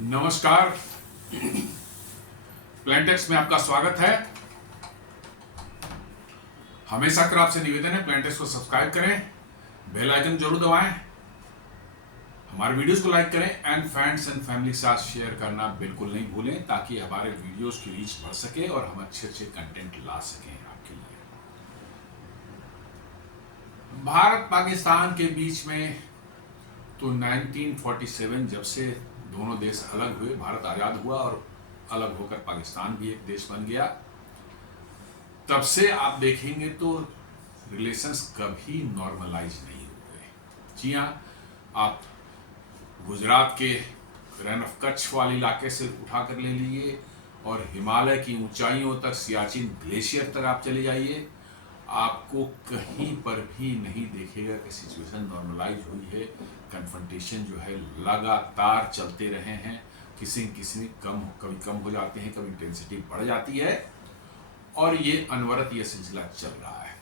नमस्कार। प्लेंटेक्स में आपका स्वागत है। हमेशा कर आपसे निवेदन है, प्लेंटेक्स को सब्सक्राइब करें, बेल आइकन जरूर दबाएं, हमारे वीडियोस को लाइक करें एंड फ्रेंड्स एंड फैमिली के साथ शेयर करना बिल्कुल नहीं भूलें, ताकि हमारे वीडियोस की रीच बढ़ सके और हम अच्छे अच्छे कंटेंट ला सकें आपके लिए। भारत पाकिस्तान के बीच में तो 1947 जब से दोनों देश अलग हुए, भारत आज़ाद हुआ और अलग होकर पाकिस्तान भी एक देश बन गया, तब से आप देखेंगे तो रिलेशंस कभी नॉर्मलाइज नहीं हुए। जी हाँ, आप गुजरात के रन ऑफ कच्छ वाले इलाके से उठा कर ले लीजिए और हिमालय की ऊंचाइयों तक, सियाचिन ग्लेशियर तक आप चले जाइए, आपको कहीं पर भी नहीं देखेगा कि सिचुएशन नॉर्मलाइज हुई है। कन्फ्रंटेशन जो है लगातार चलते रहे हैं, किसी कभी कम हो जाते हैं, कभी इंटेंसिटी बढ़ जाती है और ये अनवरत ये सिलसिला चल रहा है।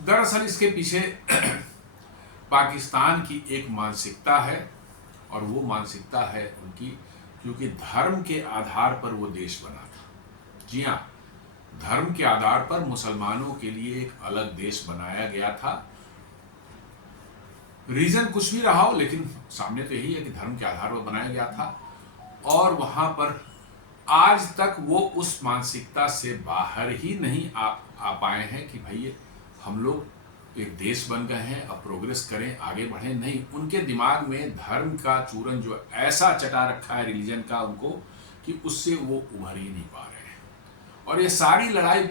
दरअसल इसके पीछे पाकिस्तान की एक मानसिकता है और वो मानसिकता है उनकी, क्योंकि धर्म के आधार पर वो देश बना था। जी हाँ, धर्म के आधार पर मुसलमानों के लिए एक अलग देश बनाया गया था। रीजन कुछ भी रहा हो, लेकिन सामने तो यही है कि धर्म के आधार पर बनाया गया था और वहां पर आज तक वो उस मानसिकता से बाहर ही नहीं आ पाए हैं कि भाई हम लोग एक देश बन गए हैं, अब प्रोग्रेस करें, आगे बढ़ें। नहीं, उनके दिमाग में धर्म का चूरन जो ऐसा चटा रखा है रिलीजन का उनको, कि उससे वो उभर ही नहीं पा रहे हैं। और ये सारी लड़ाई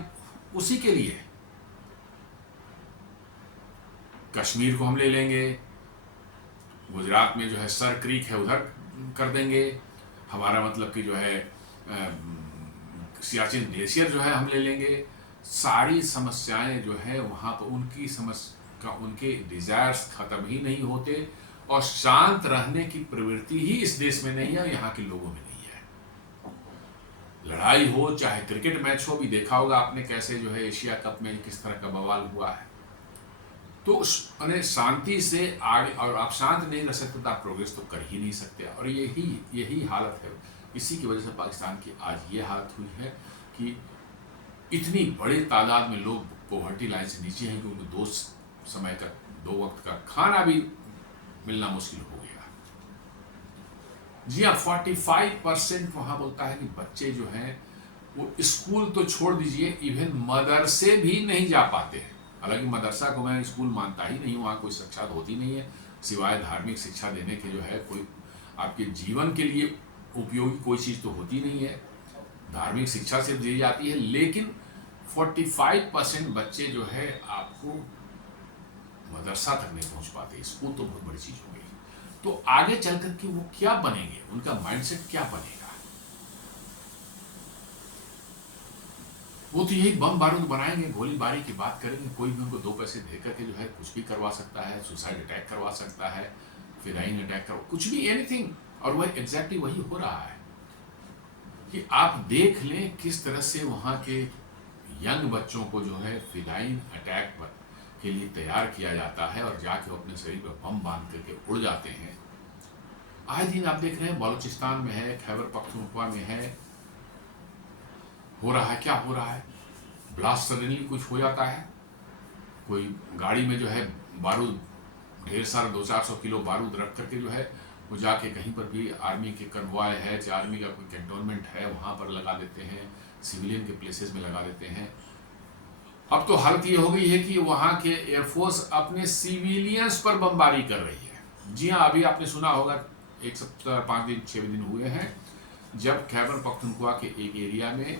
उसी के लिए। कश्मीर को हम ले लेंगे, गुजरात में जो है सर क्रीक है उधर कर देंगे, हमारा मतलब कि जो है सियाचिन ग्लेशियर जो है हम ले लेंगे। सारी समस्याएं जो है वहाँ पर उनकी समस्या, उनके डिजायर्स खत्म ही नहीं होते और शांत रहने की प्रवृत्ति ही इस देश में नहीं है, यहाँ के लोगों में नहीं है। लड़ाई हो चाहे क्रिकेट मैच हो, भी देखा होगा आपने कैसे जो है एशिया कप में किस तरह का बवाल हुआ है। तो शांति से आगे, और आप शांत नहीं रह सकते तो आप प्रोग्रेस तो कर ही नहीं सकते। और यही हालत है। इसी की वजह से पाकिस्तान की आज ये हालत हुई है कि इतनी बड़े तादाद में लोग पॉवर्टी लाइन से नीचे हैं कि उनको दो वक्त का खाना भी मिलना मुश्किल हो गया। जी हाँ, 45% वहाँ बोलता है कि बच्चे जो हैं वो स्कूल तो छोड़ दीजिए, इवन मदरसे भी नहीं जा पाते हैं। हालांकि मदरसा को मैं स्कूल मानता ही नहीं हूँ, वहाँ कोई शिक्षा होती नहीं है सिवाय धार्मिक शिक्षा देने के, जो है कोई आपके जीवन के लिए उपयोगी कोई चीज़ तो होती नहीं है, धार्मिक शिक्षा से दी जाती है। लेकिन 45% बच्चे जो है आपको मदरसा तक नहीं पहुँच पाते, स्कूल तो बहुत बड़ी चीज़ हो गई। तो आगे चल कर के वो क्या बनेंगे, उनका माइंडसेट क्या बनेगा? वो तो यही बम बारूद बनाएंगे, गोलीबारी की बात करेंगे, कोई भी उनको 2 पैसे देकर के जो है कुछ भी करवा सकता है, सुसाइड अटैक करवा सकता है, फिराइन अटैक करवा, कुछ भी, एनीथिंग। और वह एग्जैक्टली वही हो रहा है कि आप देख लें किस तरह से वहाँ के यंग बच्चों को जो है फिलाइन अटैक के लिए तैयार किया जाता है और जाके वो अपने शरीर पर बम बांध करके उड़ जाते हैं। आए दिन आप देख रहे हैं बलूचिस्तान में है, खैबर पख्तूनख्वा में है, हो रहा है। क्या हो रहा है? ब्लास्ट सडनली कुछ हो जाता है, कोई गाड़ी में जो है बारूद, ढेर सारा 200-400 किलो बारूद रख करके जो है वो जाके कहीं पर भी आर्मी के कन्वॉय है, चाहे आर्मी का कोई कैंटोनमेंट है, वहाँ पर लगा देते हैं, सिविलियन के प्लेसेस में लगा देते हैं। अब तो हालत ये हो गई है कि वहाँ के एयरफोर्स अपने सिविलियंस पर बमबारी कर रही है। जी हाँ, अभी आपने सुना होगा 1 सप्ताह 5 दिन 6 दिन हुए हैं जब खैबर पख्तूनख्वा के एक एरिया में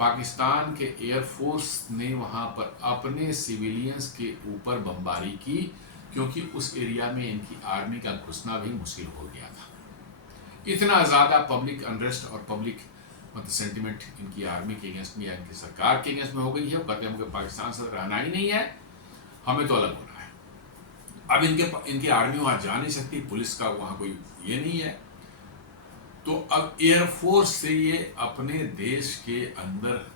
पाकिस्तान के एयरफोर्स ने वहाँ पर अपने सिविलियंस के ऊपर बमबारी की, क्योंकि उस एरिया में इनकी आर्मी का घुसना भी मुश्किल हो गया था। इतना ज़्यादा पब्लिक अनरेस्ट और पब्लिक मतलब सेंटिमेंट इनकी आर्मी के अगेंस्ट में या इनकी सरकार के अगेंस्ट में हो गई है। वो कहते हैं हमको पाकिस्तान से रहना ही नहीं है, हमें तो अलग होना है। अब इनकी आर्मी वहाँ जा नहीं सकती, पुलिस का वहाँ कोई ये नहीं है, तो अब एयरफोर्स से ये अपने देश के अंदर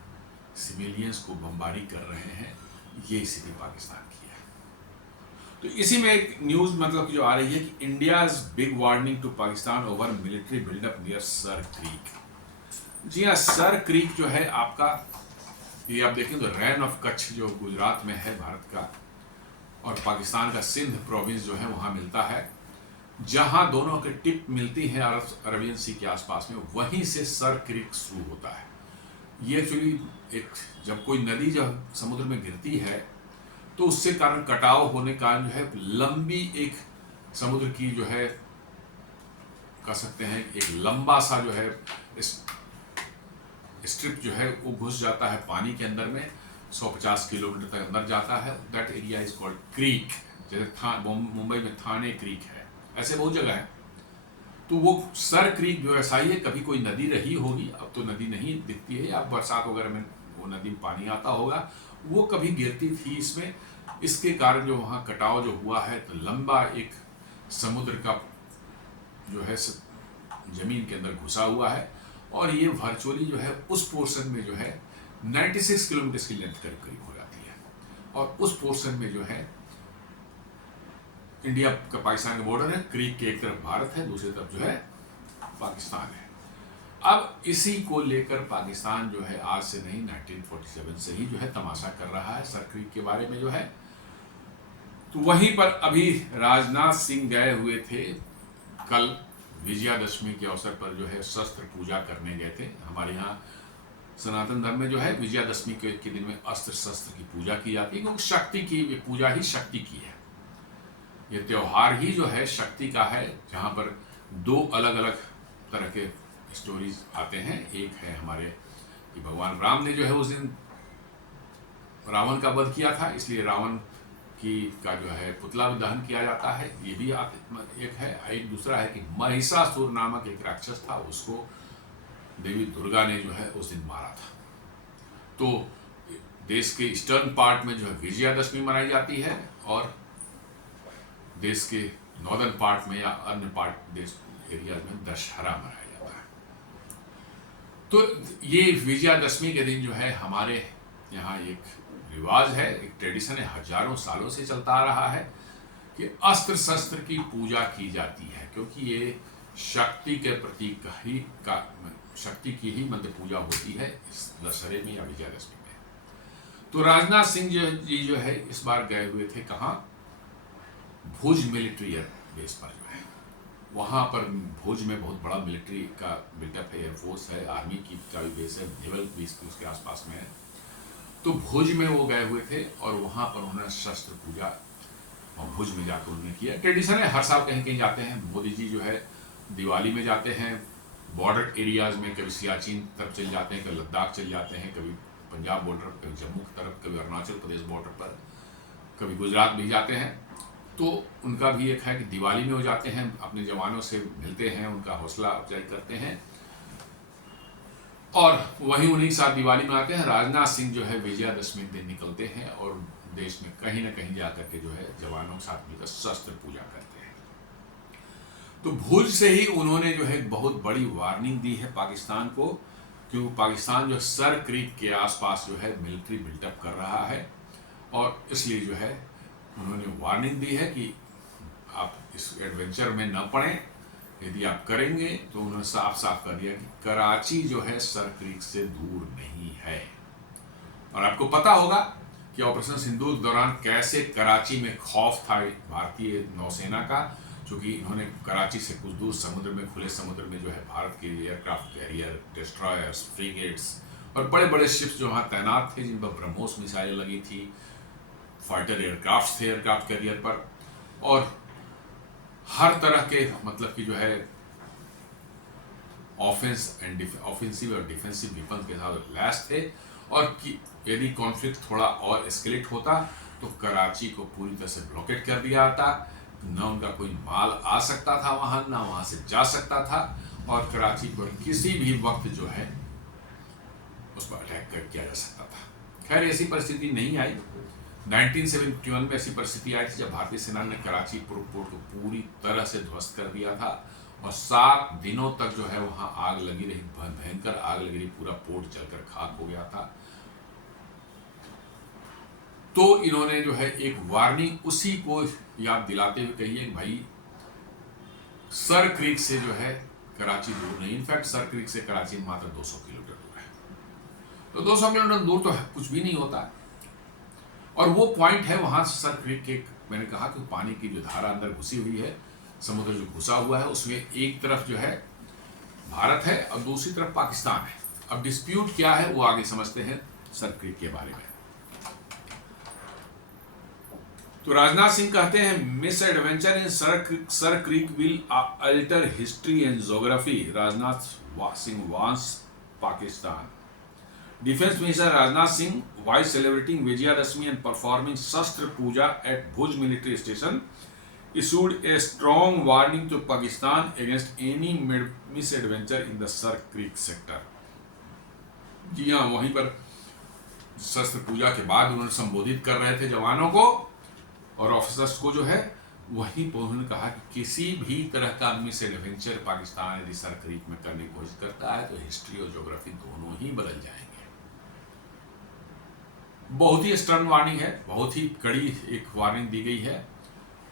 सिविलियंस को बमबारी कर रहे हैं। ये स्थिति पाकिस्तान की है। तो इसी में एक न्यूज मतलब जो आ रही है कि India's big warning to Pakistan over military buildup near Sir Creek. जी हाँ, सर क्रीक जो है आपका, ये आप देखें तो रैन ऑफ कच्छ जो गुजरात में है भारत का, और पाकिस्तान का सिंध प्रोविंस जो है वहाँ मिलता है, जहाँ दोनों के टिप मिलती हैं अरबियन सी के आसपास में, वहीं से सर क्रीक शुरू होता है। ये एक्चुअली एक, जब कोई नदी जब समुद्र में गिरती है तो उससे कारण कटाव होने का जो है लंबी एक समुद्र की जो है कह सकते हैं एक लंबा सा जो है स्ट्रिप जो है वो घुस जाता है पानी के अंदर में, 150 किलोमीटर तक अंदर जाता है। That area is called creek. जैसे मुंबई में थाने क्रीक है, ऐसे बहुत जगह है। तो वो सर क्रीक जो ऐसा ही है, कभी कोई नदी रही होगी, अब तो नदी नहीं दिखती है, या बरसात वगैरह में वो नदी में पानी आता होगा, वो कभी गिरती थी इसमें। इसके कारण जो वहाँ कटाव जो हुआ है, तो लंबा एक समुद्र का जो है जमीन के अंदर घुसा हुआ है, और ये वर्चुअली जो है उस पोर्शन में जो है 96 किलोमीटर की लेंथ करीब करीब हो जाती है, और उस पोर्शन में जो है इंडिया का पाकिस्तान का बॉर्डर है। क्रीक के एक तरफ भारत है, दूसरी तरफ जो है पाकिस्तान है। अब इसी को लेकर पाकिस्तान जो है आज से नहीं 1947 से ही जो है तमाशा कर रहा है सर क्रीक के बारे में जो है। तो वहीं पर अभी राजनाथ सिंह गए हुए थे कल विजयादशमी के अवसर पर, जो है शस्त्र पूजा करने गए थे। हमारे यहाँ सनातन धर्म में जो है विजयादशमी के दिन में अस्त्र शस्त्र की पूजा की जाती है, क्योंकि शक्ति की पूजा ही शक्ति की है। ये त्योहार ही जो है शक्ति का है, जहाँ पर दो अलग अलग तरह के स्टोरीज आते हैं। एक है हमारे कि भगवान राम ने जो है उस दिन रावण का वध किया था, इसलिए रावण की का जो है पुतला भी दहन किया जाता है, ये भी एक है। एक दूसरा है कि महिषासुर नामक एक राक्षस था, उसको देवी दुर्गा ने जो है उस दिन मारा था। तो देश के ईस्टर्न पार्ट में जो है विजयादशमी मनाई जाती है, और देश के नॉर्दर्न पार्ट में या अन्य पार्ट देश एरिया में दशहरा मनाया जाता है। तो ये विजयादशमी के दिन जो है हमारे यहाँ एक रिवाज है, एक ट्रेडिशन है, हजारों सालों से चलता आ रहा है कि अस्त्र शस्त्र की पूजा की जाती है, क्योंकि ये शक्ति के प्रतीक ही का शक्ति की ही मध्य पूजा होती है इस दशहरे में या विजयादशमी में। तो राजनाथ सिंह जी जो है इस बार गए हुए थे कहाँ, भुज मिलिट्री बेस पर जो है, वहाँ पर भुज में बहुत बड़ा मिलिट्री का बिल्डअप है, एयरफोर्स है, आर्मी की का भी बेस है, नेवल बेस भी उसके आसपास में है। तो भुज में वो गए हुए थे, और वहाँ पर उन्होंने शस्त्र पूजा और भुज में जाकर उन्होंने किया। ट्रेडिशन है, हर साल कहीं कहीं जाते हैं। मोदी जी जो है दिवाली में जाते हैं बॉर्डर एरियाज में, कभी सियाचिन तरफ चले जाते हैं, कभी लद्दाख चले जाते हैं, कभी पंजाब बॉर्डर, कभी जम्मू की तरफ, कभी अरुणाचल प्रदेश बॉर्डर पर, कभी गुजरात भी जाते हैं। तो उनका भी एक है कि दिवाली में वो जाते हैं, अपने जवानों से मिलते हैं, उनका हौसला अफजाई करते हैं, और वहीं उन्हीं साथ दिवाली में आते हैं। राजनाथ सिंह जो है विजयादशमी दिन निकलते हैं और देश में कहीं ना कहीं जाकर के जो है जवानों के साथ मिलकर शस्त्र पूजा करते हैं। तो भुज से ही उन्होंने जो है बहुत बड़ी वार्निंग दी है पाकिस्तान को, क्योंकि पाकिस्तान जो सर क्रीक के आसपास जो है मिलिट्री बिल्डअप कर रहा है, और इसलिए जो है उन्होंने वार्निंग दी है कि आप इस एडवेंचर में न पड़ें। यदि आप करेंगे तो उन्होंने साफ साफ कर दिया कि कराची जो है सर क्रीक से दूर नहीं है। और आपको पता होगा कि ऑपरेशन सिंदूर के दौरान कैसे कराची में खौफ था भारतीय नौसेना का, क्योंकि इन्होंने कराची से कुछ दूर समुद्र में, खुले समुद्र में जो है भारत के एयरक्राफ्ट कैरियर, डिस्ट्रॉयर्स, फ्रिगेट्स और बड़े बड़े शिप्स जो वहाँ तैनात थे, जिन पर ब्रह्मोस मिसाइलें लगी थी, फाइटर एयरक्राफ्ट थे एयरक्राफ्ट कैरियर पर, और हर तरह के मतलब कि जो है ऑफेंसिव और डिफेंसिव वेपन के साथ लैस थे, और कि यदि कॉन्फ्लिक्ट थोड़ा और एस्केलेट होता तो कराची को पूरी तरह से ब्लॉकेट कर दिया जाता, न उनका कोई माल आ सकता था वहाँ, ना वहाँ से जा सकता था, और कराची पर किसी भी वक्त जो है उस पर अटैक किया जा सकता था। खैर ऐसी परिस्थिति नहीं आई। 1971 में ऐसी परिस्थिति आई थी जब भारतीय सेना ने कराची पोर्ट को पूरी तरह से ध्वस्त कर दिया था, और 7 दिनों तक जो है वहाँ आग लगी रही, भयंकर आग लगी रही, पूरा पोर्ट जलकर खाक हो गया था। तो इन्होंने जो है एक वार्निंग उसी को याद दिलाते हुए कही है कि भाई सर क्रीक से जो है कराची दूर नहीं, इनफैक्ट सर क्रीक से कराची मात्र 200 किलोमीटर दूर है। तो 200 किलोमीटर दूर तो कुछ भी नहीं होता। और वो पॉइंट है वहां से सर क्रीक के, मैंने कहा कि पानी की जो धारा अंदर घुसी हुई है, समुद्र जो घुसा हुआ है, उसमें एक तरफ जो है भारत है और दूसरी तरफ पाकिस्तान है। अब डिस्प्यूट क्या है वो आगे समझते हैं सर क्रीक के बारे में। तो राजनाथ सिंह कहते हैं misadventure in Sir Creek will alter history and geography, Rajnath Singh warns Pakistan. Defence minister Rajnath Singh, while celebrating Vijayadashmi and performing Shastra Puja at Bhuj military station, issued a strong warning to Pakistan against any misadventure in the Sar Creek sector. जी हाँ, वहीं पर शस्त्र पूजा के बाद उन्होंने संबोधित कर रहे थे जवानों को और ऑफिसर्स को जो है, वहीं पर उन्होंने कहा कि किसी भी तरह का मिसएडवेंचर पाकिस्तान यदि सर क्रीक में करने की कोशिश करता है तो हिस्ट्री और ज्योग्राफी दोनों ही बदल जाएंगे। बहुत ही स्टर्न वार्निंग है, बहुत ही कड़ी एक वार्निंग दी गई है।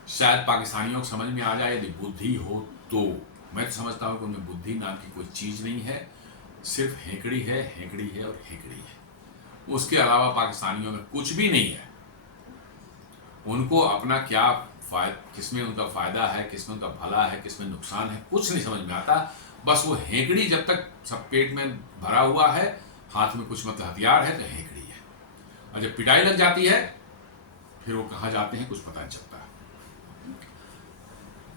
शायद पाकिस्तानियों को समझ में आ जाए यदि बुद्धि हो तो। मैं तो समझता हूँ कि उनमें बुद्धि नाम की कोई चीज़ नहीं है, सिर्फ हेकड़ी है, हेकड़ी है और हेकड़ी है। उसके अलावा पाकिस्तानियों में कुछ भी नहीं है। उनको अपना क्या किसमें उनका फायदा है, किसमें उनका भला है, किसमें नुकसान है, कुछ नहीं समझ में आता। बस वो हेकड़ी जब तक सब पेट में भरा हुआ है, हाथ में कुछ मतलब हथियार है तो हेकड़ी है, और जब पिटाई लग जाती है फिर वो कहाँ जाते हैं कुछ पता नहीं चलता।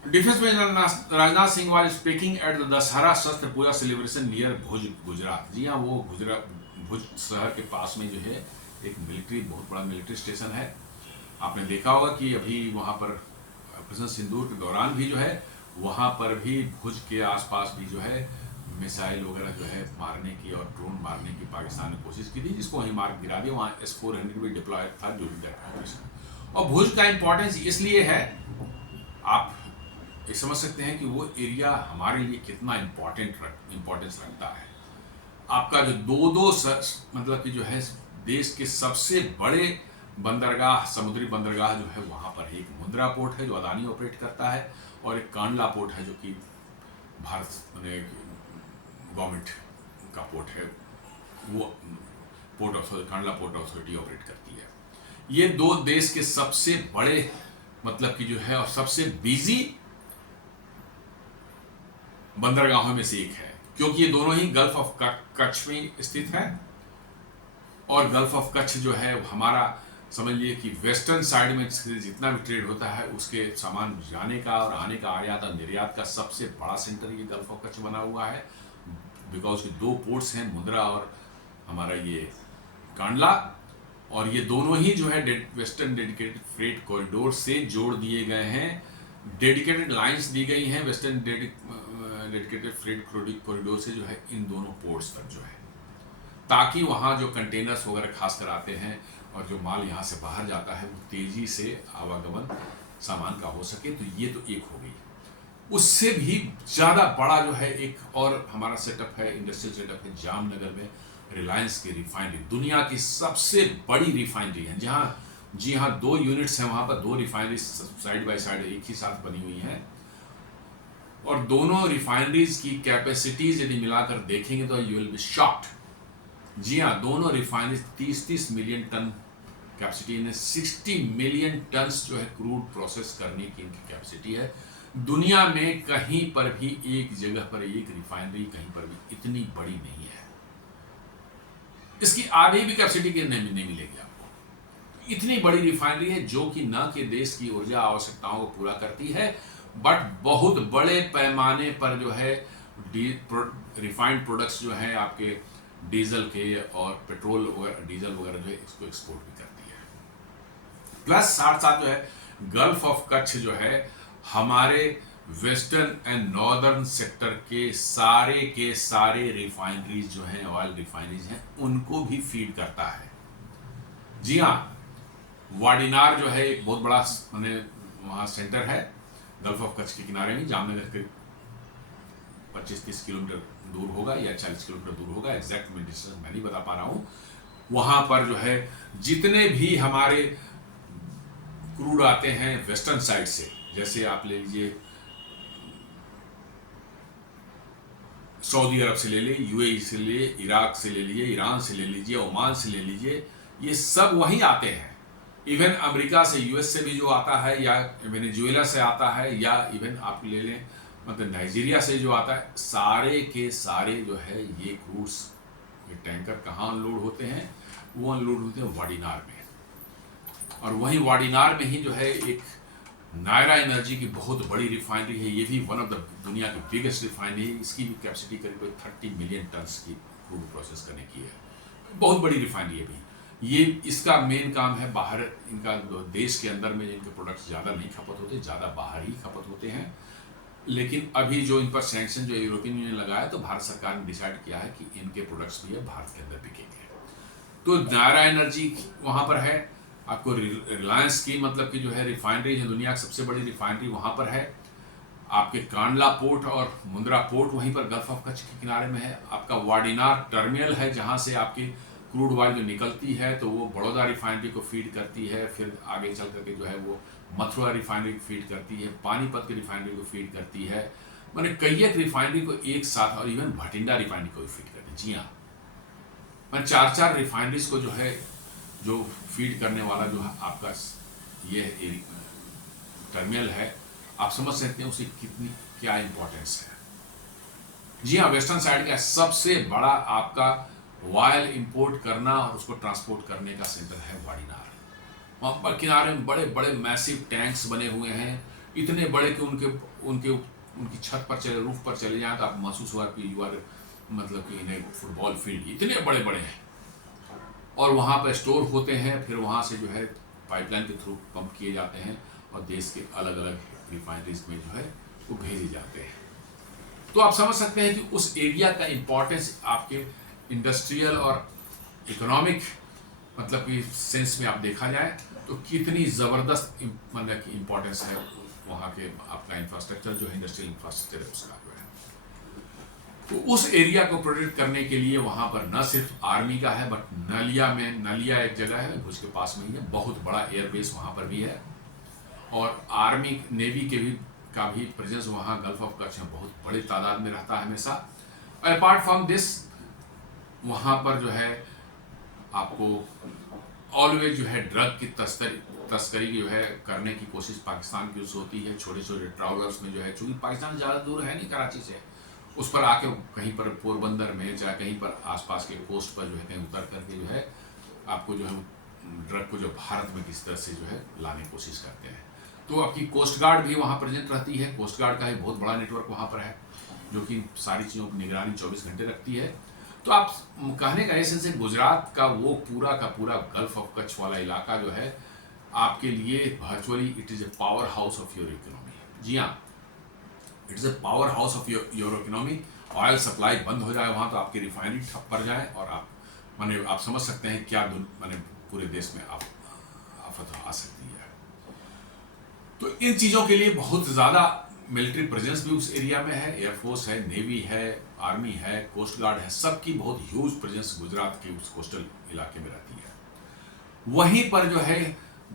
Defence minister Rajnath Singh was speaking at the Dussehra शस्त्र पूजा सेलिब्रेशन नियर भुज, गुजरात। जी हाँ, वो भुज शहर के पास में जो है एक बहुत बड़ा मिलिट्री स्टेशन है। आपने देखा होगा कि अभी वहाँ पर ऑपरेशन सिंदूर के दौरान भी जो है वहाँ पर भी भुज के आसपास भी जो है मिसाइल वगैरह जो है मारने की और ड्रोन मारने की पाकिस्तान ने कोशिश की थी, जिसको वहीं मार गिरा दिया। वहाँ S-400 भी डिप्लॉय था ड्यूरिंग दैट ऑपरेशन। और भुज का इंपॉर्टेंस इसलिए है, आप ये समझ सकते हैं कि वो एरिया हमारे लिए कितना इंपॉर्टेंस रखता है। आपका जो दो मतलब कि जो है देश के सबसे बड़े बंदरगाह, समुद्री बंदरगाह जो है वहाँ पर एक मुंद्रा पोर्ट है जो अदानी ऑपरेट करता है, और एक कांडला पोर्ट है जो कि भारत गवर्नमेंट का पोर्ट है, वो कांडला पोर्ट अथॉरिटी ऑपरेट करती है। ये दो देश के सबसे बड़े मतलब कि जो है और सबसे बिजी बंदरगाहों में से एक है, क्योंकि ये दोनों ही गल्फ ऑफ कच्छ में स्थित है। और गल्फ ऑफ कच्छ जो है हमारा समझिए कि वेस्टर्न साइड में जितना भी ट्रेड होता है उसके सामान जाने का और आने का, आयात और निर्यात का सबसे बड़ा सेंटर ये गल्फ ऑफ कच्छ बना हुआ है। बिकॉज के दो पोर्ट्स हैं, मुंद्रा और हमारा ये कांडला, और ये दोनों ही जो है वेस्टर्न डेडिकेटेड फ्रेट कॉरिडोर से जोड़ दिए गए हैं। डेडिकेटेड लाइंस दी गई हैं वेस्टर्न डेडिकेटेड फ्रेट कॉरिडोर से जो है इन दोनों पोर्ट्स तक जो है, ताकि वहाँ जो कंटेनर्स वगैरह खास कर आते हैं और जो माल यहाँ से बाहर जाता है वो तेज़ी से आवागमन सामान का हो सके। तो ये तो एक हो गई। उससे भी ज़्यादा बड़ा जो है एक और हमारा सेटअप है, इंडस्ट्रियल सेटअप है जामनगर में, रिलायंस की रिफाइनरी, दुनिया की सबसे बड़ी रिफाइनरी है, जहाँ जी हाँ 2 यूनिट्स हैं वहाँ पर, 2 रिफाइनरी साइड बाय साइड एक ही साथ बनी हुई हैं, और दोनों रिफाइनरीज की कैपेसिटीज यदि मिलाकर देखेंगे तो यू विल बी शॉक्ड। जी हाँ, दोनों रिफाइनरीज 30-30 मिलियन टन कैपेसिटी है, 60 मिलियन टन्स जो है क्रूड प्रोसेस करने की इनकी कैपेसिटी है। दुनिया में कहीं पर भी एक जगह पर एक रिफाइनरी कहीं पर भी इतनी बड़ी नहीं है, इसकी आधी भी कैपेसिटी के नहीं मिलेगी आपको। इतनी बड़ी रिफाइनरी है जो कि न कि देश की ऊर्जा आवश्यकताओं को पूरा करती है, बट बहुत बड़े पैमाने पर जो है रिफाइंड प्रोडक्ट्स जो है आपके डीजल के और पेट्रोल वगैरह, डीजल वगैरह जो है इसको एक्सपोर्ट भी करती है। प्लस साथ साथ जो है गल्फ ऑफ कच्छ जो है हमारे वेस्टर्न एंड नॉर्दर्न सेक्टर के सारे रिफाइनरीज जो हैं, ऑयल रिफाइनरीज हैं, उनको भी फीड करता है। जी हाँ, वाडिनार जो है एक बहुत बड़ा वहाँ सेंटर है गल्फ ऑफ कच्छ के किनारे में, जामनगर के 25-30 किलोमीटर दूर होगा या 40 किलोमीटर दूर होगा, एग्जैक्ट मैं डिस्टेंस मैं नहीं बता पा रहा हूँ। वहाँ पर जो है जितने भी हमारे क्रूड आते हैं वेस्टर्न साइड से, जैसे आप ले लीजिए सऊदी अरब से ले लीजिए, यूएई से ले लीजिए, इराक से ले लीजिए, ईरान से ले लीजिए, ओमान से ले लीजिए, ये सब वहीं आते हैं। इवन अमेरिका से, यूएस से भी जो आता है, या वेनेजुएला से आता है, या इवन आप ले लें मतलब नाइजीरिया से जो आता है, सारे के सारे जो है ये क्रूड्स, ये टैंकर कहाँ अनलोड होते हैं? वो अनलोड होते हैं वाडीनार में। और वहीं वाडीनार में ही जो है एक नायरा एनर्जी की बहुत बड़ी रिफाइनरी है, ये भी वन ऑफ द दुनिया की बिगेस्ट रिफाइनरी है। इसकी भी कैपेसिटी करीब 30 मिलियन टन्स की क्रूड प्रोसेस करने की है, बहुत बड़ी रिफाइनरी है भी ये। इसका मेन काम है बाहर, इनका देश के अंदर में इनके प्रोडक्ट्स ज़्यादा नहीं खपत होते, ज़्यादा बाहर ही खपत होते हैं। लेकिन अभी जो इन पर सैंक्शन जो यूरोपियन यूनियन लगाया, तो भारत सरकार ने डिसाइड किया है कि इनके प्रोडक्ट्स भी है भारत के अंदर बिकेंगे। तो नायरा एनर्जी वहाँ पर है, आपको रिलायंस की मतलब कि जो है रिफाइनरी है, दुनिया की सबसे बड़ी रिफाइनरी वहाँ पर है। आपके कांडला पोर्ट और मुंद्रा पोर्ट वहीं पर गल्फ ऑफ कच्छ के किनारे में है। आपका वाडीनार टर्मिनल है, जहाँ से आपकी क्रूड ऑयल जो निकलती है तो वो बड़ौदा रिफाइनरी को फीड करती है, फिर आगे चल करके जो है वो मथुरा रिफाइनरी को फीड करती है, पानीपत की रिफाइनरी को फीड करती है, मैंने कई एक रिफाइनरी को एक साथ, और इवन भटिंडा रिफाइनरी को भी फीड करती है। जी हाँ, मैंने 4 रिफाइनरीज को जो है जो फीड करने वाला जो आपका ये टर्मिनल है, आप समझ सकते हैं उसे कितनी क्या इंपॉर्टेंस है। जी हाँ, वेस्टर्न साइड का सबसे बड़ा आपका ऑयल इंपोर्ट करना और उसको ट्रांसपोर्ट करने का सेंटर है वाडीनार। वहाँ पर किनारे में बड़े बड़े मैसिव टैंक्स बने हुए हैं, इतने बड़े कि उनकी छत पर चले, रूफ पर चले जाएं तो आप महसूस हुआ कि यू आर मतलब कि इन्हें फुटबॉल फील्ड, इतने बड़े बड़े हैं। और वहाँ पर स्टोर होते हैं, फिर वहाँ से जो है पाइपलाइन के थ्रू पंप किए जाते हैं और देश के अलग अलग रिफाइनरीज में जो है वो भेजे जाते हैं। तो आप समझ सकते हैं कि उस एरिया का इम्पोर्टेंस आपके इंडस्ट्रियल और इकोनॉमिक मतलब कि सेंस में आप देखा जाए तो कितनी ज़बरदस्त मतलब कि इम्पोर्टेंस है वहाँ के आपका इंफ्रास्ट्रक्चर जो है, इंडस्ट्रियल इंफ्रास्ट्रक्चर है उसका जो है। तो उस एरिया को प्रोटेक्ट करने के लिए वहाँ पर न सिर्फ आर्मी का है, बट नलिया एक जगह है भुज के पास में ही है, बहुत बड़ा एयरबेस वहाँ पर भी है, और आर्मी नेवी के भी का भी प्रेजेंस वहाँ गल्फ ऑफ कच्छ में बहुत बड़ी तादाद में रहता है हमेशा। अपार्ट फ्रॉम दिस वहाँ पर जो है आपको ऑलवेज जो है ड्रग की तस्करी जो है करने की कोशिश पाकिस्तान की उससे होती है। छोटे छोटे ट्रैवलर्स में जो है, चूँकि पाकिस्तान ज़्यादा दूर है नहीं कराची से, उस पर आके कहीं पर पोरबंदर में चाहे कहीं पर आसपास के कोस्ट पर जो है कहीं उतर करके जो है आपको जो है ड्रग को जो भारत में किस तरह से जो है लाने की कोशिश करते हैं। तो आपकी कोस्ट गार्ड भी वहाँ प्रेजेंट रहती है। कोस्ट गार्ड का एक बहुत बड़ा नेटवर्क वहाँ पर है जो कि सारी चीज़ों की निगरानी 24 घंटे रखती है। तो आप कहने का एसेंस है गुजरात का वो पूरा का पूरा गल्फ ऑफ कच्छ वाला इलाका जो है आपके लिए virtually it is a powerhouse of your economy. जी हाँ, it is a powerhouse of your economy. Oil supply बंद हो जाए वहाँ तो आपकी रिफाइनरी ठप पड़ जाए और आप समझ सकते हैं क्या पूरे देश में आफत आ सकती है। तो इन चीज़ों के लिए बहुत ज़्यादा मिलिट्री प्रेजेंस भी उस एरिया में है, एयरफोर्स है, नेवी है, आर्मी है, कोस्ट गार्ड है, सबकी बहुत ह्यूज प्रेजेंस गुजरात के उस कोस्टल इलाके में रहती है। वहीं पर जो है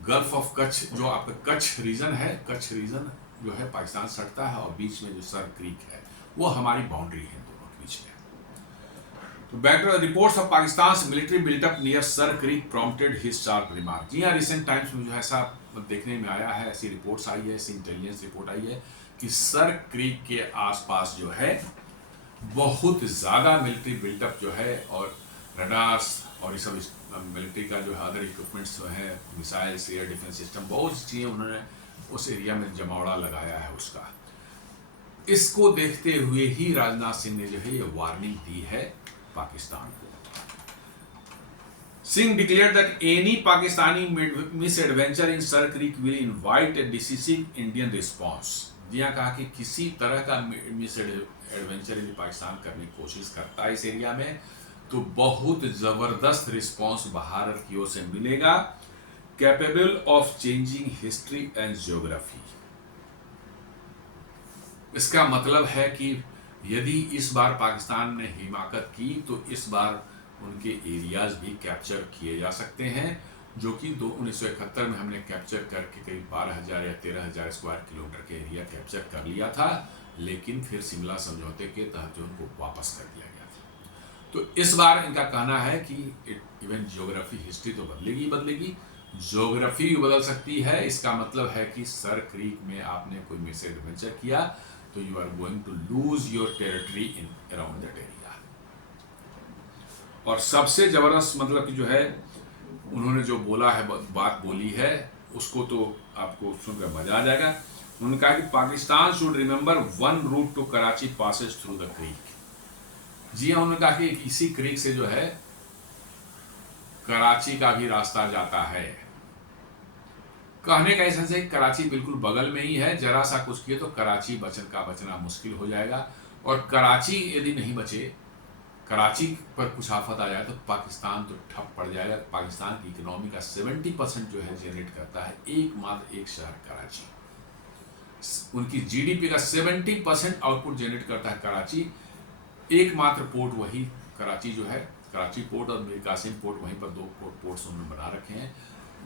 गल्फ ऑफ कच्छ जो आपका कच्छ रीजन है, कच्छ रीजन जो है पाकिस्तान सटता है और बीच में जो सर क्रीक है वो हमारी बाउंड्री है दोनों के बीच में। तो background reports of Pakistan military buildup near Sir Creek prompted his sharp remark. जी हाँ, रिसेंट टाइम्स में जो ऐसा देखने में आया है, ऐसी रिपोर्ट्स आई है, ऐसी इंटेलिजेंस रिपोर्ट आई है कि सर क्रीक के आसपास जो है बहुत ज़्यादा मिलिट्री बिल्टअप जो है और रडार्स और ये सब मिलिट्री का जो है अदर इक्विपमेंट्स जो है, मिसाइल्स, एयर डिफेंस सिस्टम, बहुत सी चीज़ें उन्होंने उस एरिया में जमावड़ा लगाया है उसका। इसको देखते हुए ही राजनाथ सिंह ने जो है ये वार्निंग दी है पाकिस्तान को। Singh declared that any Pakistani misadventure in Sar Creek will invite a decisive Indian response। जी हाँ, कहा कि किसी तरह का मिसएडवेंचर यदि पाकिस्तान करने की कोशिश करता है इस एरिया में तो बहुत ज़बरदस्त रिस्पॉन्स भारत की ओर से मिलेगा, capable of changing history and geography. इसका मतलब है कि यदि इस बार पाकिस्तान ने हिमाकत की तो इस बार उनके एरियाज भी कैप्चर किए जा सकते हैं, जो कि 1971 में हमने कैप्चर करके करीब 12,000 या 13,000 स्क्वायर किलोमीटर के एरिया कैप्चर कर लिया था, लेकिन फिर शिमला समझौते के तहत जो उनको वापस कर दिया गया था। तो इस बार इनका कहना है कि इवन ज्योग्राफी हिस्ट्री तो बदलेगी बदलेगी, ज्योग्राफी भी बदल सकती है। इसका मतलब है कि सर क्रीक में आपने कोई मिस एडवेंचर किया तो you are going to lose your territory in around that area. और सबसे जबरदस्त मतलब कि जो है उन्होंने जो बोला है, बात बोली है, उसको तो आपको सुनकर मजा आ जाएगा। उन्होंने कहा कि Pakistan should remember one route to Karachi passes through the creek. जी हाँ, उन्होंने कहा कि इसी क्रीक से जो है कराची का भी रास्ता जाता है। कहने का ऐसा है कराची बिल्कुल बगल में ही है, जरा सा कुछ किए तो कराची बचना मुश्किल हो जाएगा। और कराची यदि नहीं बचे, कराची पर कुछ आफत आ जाए तो पाकिस्तान तो ठप पड़ जाएगा। पाकिस्तान की इकोनॉमी का 70% जो है जनरेट करता है एकमात्र एक शहर कराची। उनकी जीडीपी का 70% आउटपुट जनरेट करता है कराची। एकमात्र पोर्ट वही कराची जो है, कराची पोर्ट और मीर कासिम पोर्ट, वहीं पर दो पोर्ट्स उन्होंने बना रखे हैं।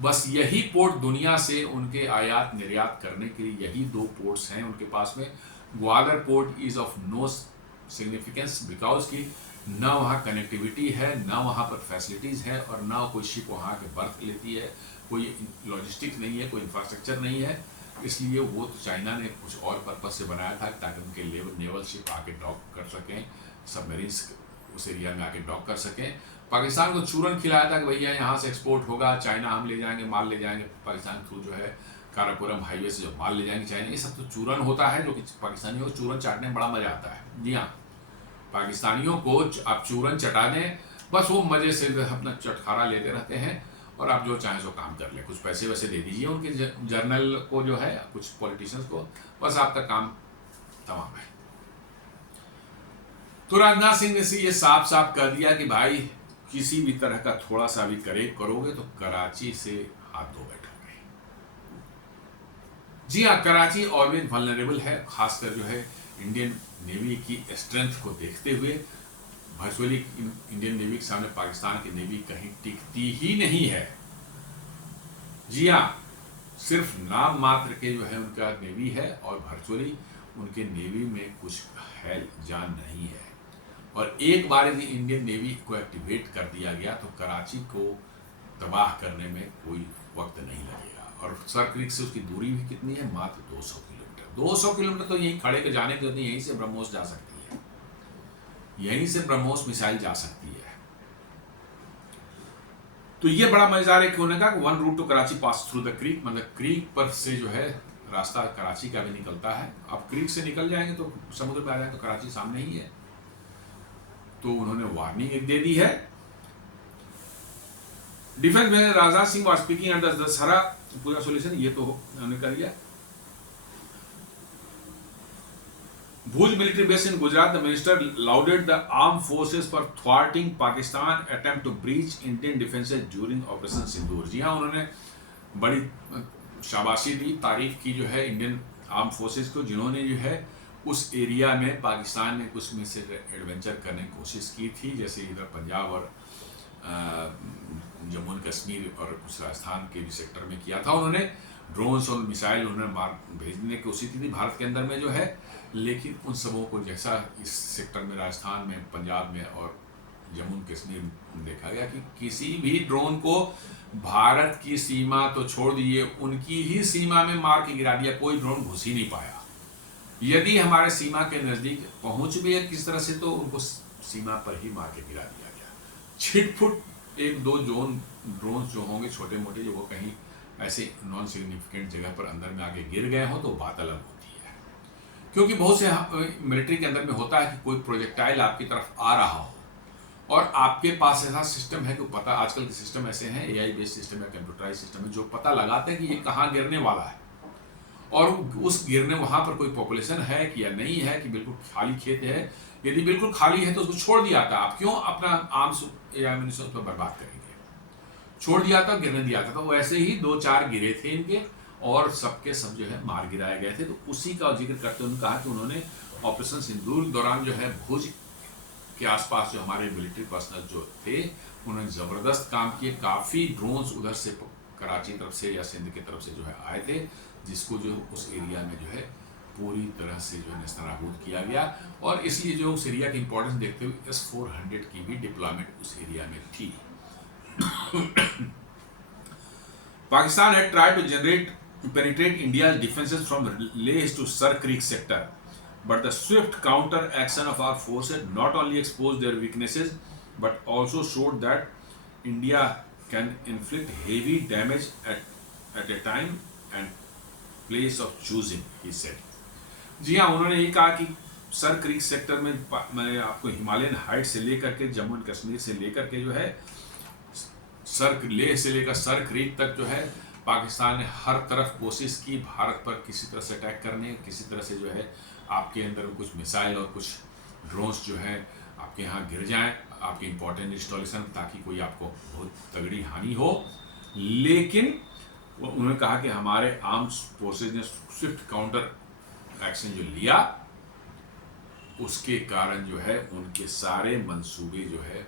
बस यही पोर्ट दुनिया से उनके आयात निर्यात करने के लिए यही दो पोर्ट्स हैं उनके पास में। Gwadar port is of no significance because की ना वहाँ कनेक्टिविटी है, ना वहाँ पर फैसिलिटीज़ है, और ना कोई शिप वहाँ के बर्थ लेती है, कोई लॉजिस्टिक्स नहीं है, कोई इंफ्रास्ट्रक्चर नहीं है। इसलिए वो तो चाइना ने कुछ और पर्पज से बनाया था ताकि उनके नेवल शिप आके डॉक कर सकें, सबमरीन्स उस एरिया में आके डॉक कर सकें। पाकिस्तान को चूरन खिलाया था कि भैया यहाँ से एक्सपोर्ट होगा, चाइना हम ले जाएंगे, माल ले जाएंगे पाकिस्तान थ्रू जो है काराकोरम हाईवे से जो माल ले जाएंगे चाइना। ये सब तो चूरन होता है, जो कि पाकिस्तानियों को चूरन चाटने में बड़ा मजा आता है। जी हाँ, पाकिस्तानियों को आप चूरन चटा दें, बस वो मजे से अपना चटखारा लेते रहते हैं, और आप जो चाहें सो काम कर ले। कुछ पैसे वैसे दे दीजिए उनके जर्नल को जो है, कुछ पॉलिटिशियंस को, बस आपका काम तमाम है। तो राजनाथ सिंह ने ये साफ साफ कह दिया कि भाई किसी भी तरह का थोड़ा सा भी करोगे तो कराची से हाथ धो बैठोगे। जी हाँ, कराची ऑलवेज वल्नरेबल है, खासकर जो है इंडियन नेवी की स्ट्रेंथ को देखते हुए। वर्चुअली इंडियन नेवी के सामने पाकिस्तान की नेवी कहीं टिकती ही नहीं है। जी हाँ, सिर्फ नाम मात्र के जो है उनका नेवी है, और वर्चुअली उनके नेवी में कुछ है जान नहीं है। और एक बार यदि इंडियन नेवी को एक्टिवेट कर दिया गया तो कराची को तबाह करने में कोई वक्त नहीं लगेगा। और सर क्रीक से उसकी दूरी भी कितनी है, मात्र 200 किलोमीटर। 200 किलोमीटर तो यहीं खड़े के जाने के, यहीं से ब्रह्मोस जा सकती है, यहीं से ब्रह्मोस मिसाइल जा सकती है। तो ये बड़ा मजेदार है कि उन्होंने कहा one route to Karachi pass through the creek, मतलब क्रीक पर से जो है रास्ता कराची का भी निकलता है। अब क्रीक से निकल जाएंगे तो समुद्र में आ जाएंगे तो कराची सामने ही है। तो उन्होंने वार्निंग दे दी है। डिफेंस में Rajnath Singh was speaking at the Dussehra पूरा सॉल्यूशन, ये तो उन्होंने कर लिया। Bhuj military base in Gujarat, the minister lauded the arm forces for thwarting Pakistan attempt to breach Indian defences during Operation Sindoor. जी हाँ, उन्होंने बड़ी शाबाशी दी, तारीफ की जो है इंडियन आर्म फोर्सेस को, जिन्होंने जो है उस एरिया में पाकिस्तान ने कुछ में से एडवेंचर करने की कोशिश की थी, जैसे इधर पंजाब और जम्मू एंड कश्मीर और कुछ राजस्थान के भी सेक्टर में किया था। उन्होंने ड्रोन्स और मिसाइल उन्होंने भेजने की कोशिश की थी भारत के अंदर में जो है, लेकिन उन सबों को जैसा इस सेक्टर में राजस्थान में, पंजाब में और जम्मू एंड कश्मीर में देखा गया कि किसी भी ड्रोन को भारत की सीमा तो छोड़ दीजिए, उनकी ही सीमा में मार के गिरा दिया, कोई ड्रोन घुस ही नहीं पाया। यदि हमारे सीमा के नज़दीक पहुंच भी है किस तरह से, तो उनको सीमा पर ही मार के गिरा दिया गया। छिटफुट एक दो ड्रोन जो होंगे छोटे मोटे, जो वो कहीं ऐसे नॉन सिग्निफिकेंट जगह पर अंदर में आके गिर गए हों तो बात अलग होती है। क्योंकि बहुत से मिलिट्री के अंदर में होता है कि कोई प्रोजेक्टाइल आपकी तरफ आ रहा हो और आपके पास ऐसा सिस्टम है कि पता, आजकल के सिस्टम ऐसे हैं, एआई बेस्ड सिस्टम है, कंप्यूटराइज सिस्टम है, जो पता लगाते हैं कि ये कहाँ गिरने वाला है, और उस गिरने वहाँ पर कोई पॉपुलेशन है कि या नहीं है, कि बिल्कुल खाली खेत है। यदि बिल्कुल खाली है तो उसको छोड़ दिया था। आप क्यों अपना आर्म्स या एम्यूनिशन पर बर्बाद करेंगे? छोड़ दिया था, गिरने दिया था। तो वैसे ही 2-4 गिरे थे इनके, और सबके सब जो है मार गिराए गए थे। तो उसी का जिक्र करते हुए कहा कि उन्होंने ऑपरेशन सिंदूर के दौरान जो है भुज के आसपास जो हमारे मिलिट्री पर्सनल जो थे उन्होंने ज़बरदस्त काम किए। काफ़ी ड्रोन्स उधर से कराची तरफ से या सिंध की तरफ से जो है आए थे, जिसको जो उस एरिया में जो है पूरी तरह से जो है नेस्तनाबूद किया गया। और इसलिए जो उस एरिया की इंपॉर्टेंस देखते हुए S-400 की भी डिप्लॉयमेंट उस एरिया में थी। Pakistan had tried to penetrate India's defenses from Leh to Sar Creek sector, but the swift counter-action of our forces not only exposed their weaknesses, but also showed that India can inflict heavy damage at a time and place of choosing, he said. जी हाँ, उन्होंने ये कहा कि sir creek sector में मैं आपको Himalayan height से लेकर के जम्मू एंड कश्मीर से लेकर के जो है लेह से लेकर सर क्रीक तक जो है पाकिस्तान ने हर तरफ कोशिश की भारत पर किसी तरह से अटैक करने, किसी तरह से जो है आपके अंदर कुछ मिसाइल और कुछ ड्रोन्स जो है आपके यहाँ गिर जाएं, आपके इंपॉर्टेंट इंस्टॉलेशन, ताकि कोई आपको बहुत तगड़ी हानि हो। लेकिन उन्होंने कहा कि हमारे आर्म्स फोर्सेज ने स्विफ्ट काउंटर एक्शन जो लिया, उसके कारण जो है उनके सारे मंसूबे जो है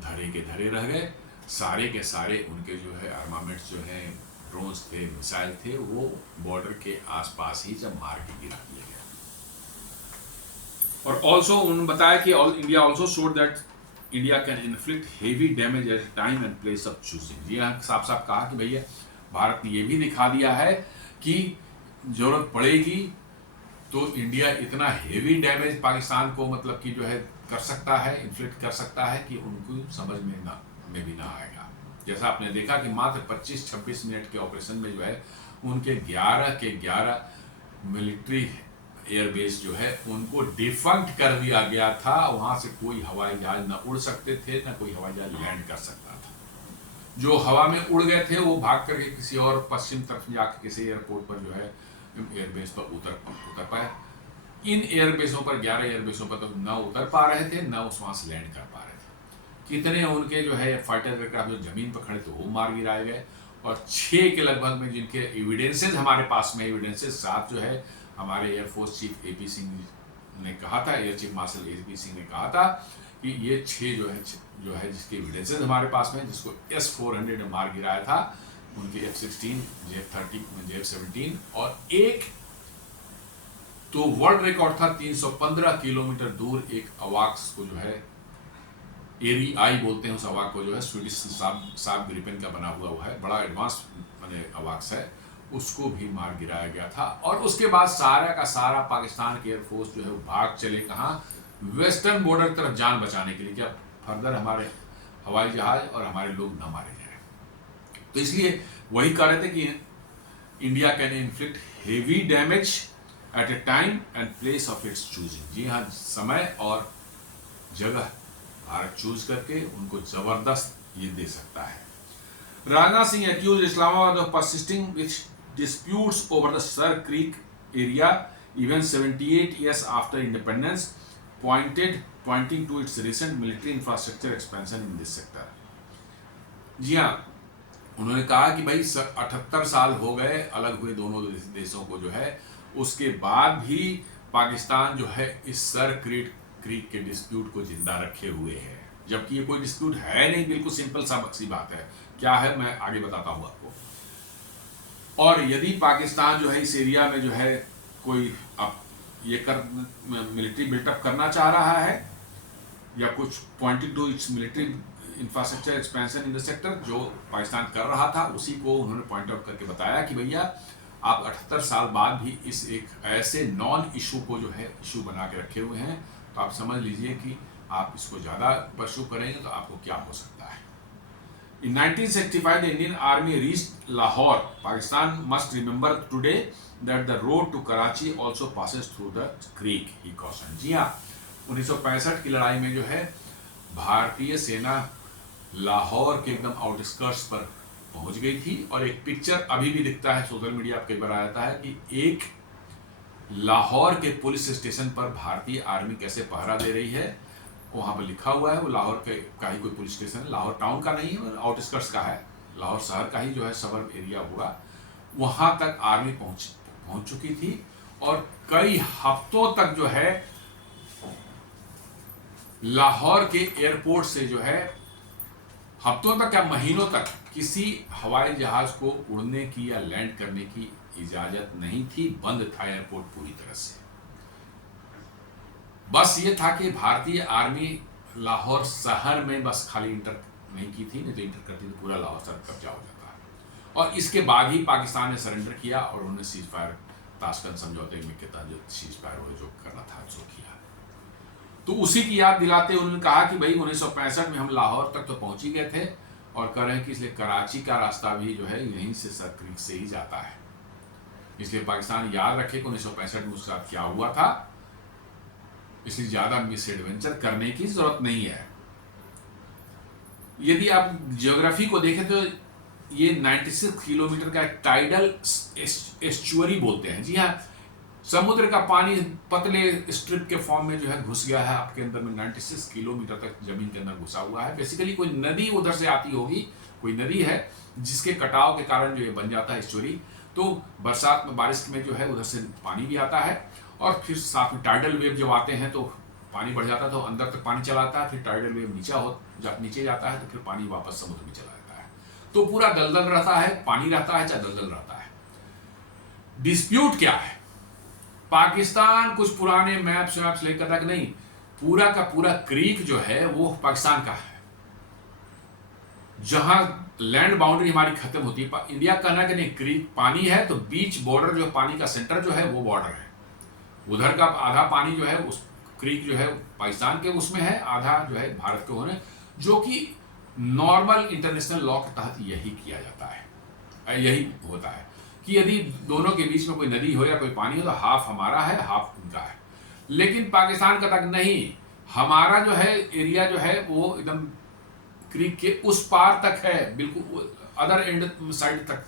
धरे के धरे रह गए। सारे के सारे उनके जो है आर्मामेंट्स जो है, ड्रोन्स थे, मिसाइल थे, वो बॉर्डर के आसपास ही जब मार के गिरा दिया गया। और ऑल्सो उन्होंने बताया कि India also showed that India can inflict heavy damage at time and place of choosing. जी हाँ, साफ साफ कहा कि भैया भारत ने ये भी दिखा दिया है कि जरूरत पड़ेगी तो इंडिया इतना हेवी डैमेज पाकिस्तान को मतलब कि जो है कर सकता है, इन्फ्लिक्ट कर सकता है कि उनको समझ में भी ना आएगा। जैसा आपने देखा कि मात्र 25-26 मिनट के ऑपरेशन में जो है उनके 11 के 11 मिलिट्री एयरबेस जो है उनको डिफंक्ट कर दिया गया था। वहाँ से कोई हवाई जहाज ना उड़ सकते थे, ना कोई हवाई जहाज लैंड कर सकता था। जो हवा में उड़ गए थे वो भाग करके किसी और पश्चिम तरफ जाकर किसी एयरपोर्ट पर जो है एयरबेस पर उतर पाए। इन एयरबेसों पर 11 एयरबेसों पर तो न उतर पा रहे थे, न उस वहाँ से लैंड कर पा रहे थे। कितने उनके जो है फाइटर एयरक्राफ्ट जो जमीन पर खड़े थे वो मार गिराए गए। और 6 के लगभग में जिनके एविडेंसेस हमारे पास में एविडेंसेस साथ जो है हमारे एयरफोर्स चीफ AP सिंह ने कहा था, air chief marshal AP Singh ने कहा था कि ये 6 जो है जिसके एविडेंसेस हमारे पास में, जिसको S-400 ने मार गिराया था, उनके F-16, J-30, J-17 और एक तो वर्ल्ड रिकॉर्ड था 315 किलोमीटर दूर एक अवाक्स को जो है AVI बोलते हैं उस अवाक को, जो है स्वीडिश साब ग्रिपेन का बना हुआ है, बड़ा एडवांस मैंने अवाक्स है, उसको भी मार गिराया गया था। और उसके बाद सारा का सारा पाकिस्तान के एयरफोर्स जो है वो भाग चले कहाँ, वेस्टर्न बॉर्डर तरफ जान बचाने के लिए, क्या फर्दर हमारे हवाई जहाज और हमारे लोग न मारे जाए। तो इसलिए वही कह रहे थे कि India can inflict heavy damage at a time and place of its choosing. जी हाँ, समय और जगह भारत चूज करके उनको जबरदस्त ये दे सकता है। Rajnath Singh accused Islamabad of persisting with disputes over the Sar Creek area even 78 years after independence, pointing to its recent military infrastructure expansion in this sector. जी हाँ, उन्होंने कहा कि भाई 78 साल हो गए अलग हुए दोनों देशों को जो है, उसके बाद भी पाकिस्तान जो है इस सर क्रीक के डिस्प्यूट को जिंदा रखे हुए है, जबकि ये कोई डिस्प्यूट है नहीं, बिल्कुल सिंपल सी बात है। क्या है मैं आगे बताता हूँ आपको। और यदि पाकिस्तान जो है इस एरिया में जो है कोई अब ये मिलिट्री बिल्टअप करना चाह रहा है या कुछ pointing to its military infrastructure expansion in the sector जो पाकिस्तान कर रहा था, उसी को उन्होंने पॉइंट आउट करके बताया कि भैया आप 78 साल बाद भी इस एक ऐसे नॉन इशू को जो है इशू बना के रखे हुए हैं, तो आप समझ लीजिए कि आप इसको ज़्यादा परस्यू करेंगे तो आपको क्या हो सकता है। In 1965, the Indian Army reached Lahore. Pakistan must remember today that the road to Karachi also passes through the creek, he cautioned. जी हाँ, 1965 की लड़ाई में जो है भारतीय सेना लाहौर के एकदम आउटस्कर्ट्स पर पहुंच गई थी। और एक पिक्चर अभी भी दिखता है सोशल मीडिया पर, कई बार आ जाता है कि एक लाहौर के पुलिस स्टेशन पर भारतीय आर्मी कैसे पहरा दे रही है। वहाँ पर लिखा हुआ है, वो लाहौर का ही कोई पुलिस स्टेशन है, लाहौर टाउन का नहीं है, आउटस्कर्ट्स का है, लाहौर शहर का ही जो है सबर्ब एरिया होगा। वहाँ तक आर्मी पहुँच चुकी थी और कई हफ्तों तक जो है लाहौर के एयरपोर्ट से जो है हफ्तों तक या महीनों तक किसी हवाई जहाज को उड़ने की या लैंड करने की इजाजत नहीं थी, बंद था एयरपोर्ट पूरी तरह से। बस ये था कि भारतीय आर्मी लाहौर शहर में बस खाली इंटर नहीं की थी, नहीं तो इंटर करती तो पूरा लाहौर शहर कब्जा हो जाता है। और इसके बाद ही पाकिस्तान ने सरेंडर किया और उन्होंने सीज फायर ताशकंद समझौते में के तहत जो सीज फायर हो जो करना था सो किया। तो उसी की याद दिलाते उन्होंने कहा कि भाई 1965 में हम लाहौर तक तो पहुंच ही गए थे और कह रहे हैं कि इसलिए कराची का रास्ता भी जो है यहीं से सर क्रीक से ही जाता है। इसलिए पाकिस्तान याद रखे कि 1965 में उसके साथ क्या हुआ था, इसलिए ज्यादा मिस एडवेंचर करने की जरूरत नहीं है। यदि आप ज्योग्राफी को देखें तो ये 96 किलोमीटर का टाइडल एस्चुअरी बोलते हैं। जी हाँ, समुद्र का पानी पतले स्ट्रिप के फॉर्म में जो है घुस गया है आपके अंदर में, 96 किलोमीटर तक जमीन के अंदर घुसा हुआ है। बेसिकली कोई नदी उधर से आती होगी, कोई नदी है जिसके कटाव के कारण जो ये बन जाता है एस्चुअरी। तो बरसात में बारिश में जो है उधर से पानी भी आता है और फिर साथ में टाइडल वेव जब आते हैं तो पानी बढ़ जाता है तो अंदर तक पानी चला आता है, फिर टाइडल वेव नीचे जाता है तो फिर पानी वापस समुद्र में चला जाता है। तो पूरा दलदल रहता है, पानी रहता है चाहे दलदल रहता है। डिस्प्यूट क्या है? पाकिस्तान कुछ पुराने मैप्स लेकर तक नहीं, पूरा का पूरा क्रीक जो है वो पाकिस्तान का है। जहां लैंड बाउंड्री हमारी खत्म होती है, इंडिया कहना कि नहीं क्रीक पानी है तो बीच बॉर्डर जो पानी का सेंटर जो है वो बॉर्डर है। उधर का आधा पानी जो है उस क्रीक जो है पाकिस्तान के उसमें है, आधा जो है भारत के होने, जो कि नॉर्मल इंटरनेशनल लॉ के तहत यही किया जाता है। यही होता है कि यदि दोनों के बीच में कोई नदी हो या कोई पानी हो तो हाफ हमारा है हाफ उनका है। लेकिन पाकिस्तान का तक नहीं, हमारा जो है एरिया जो है वो एकदम क्रीक के उस पार तक है, बिल्कुल अदर एंड साइड तक,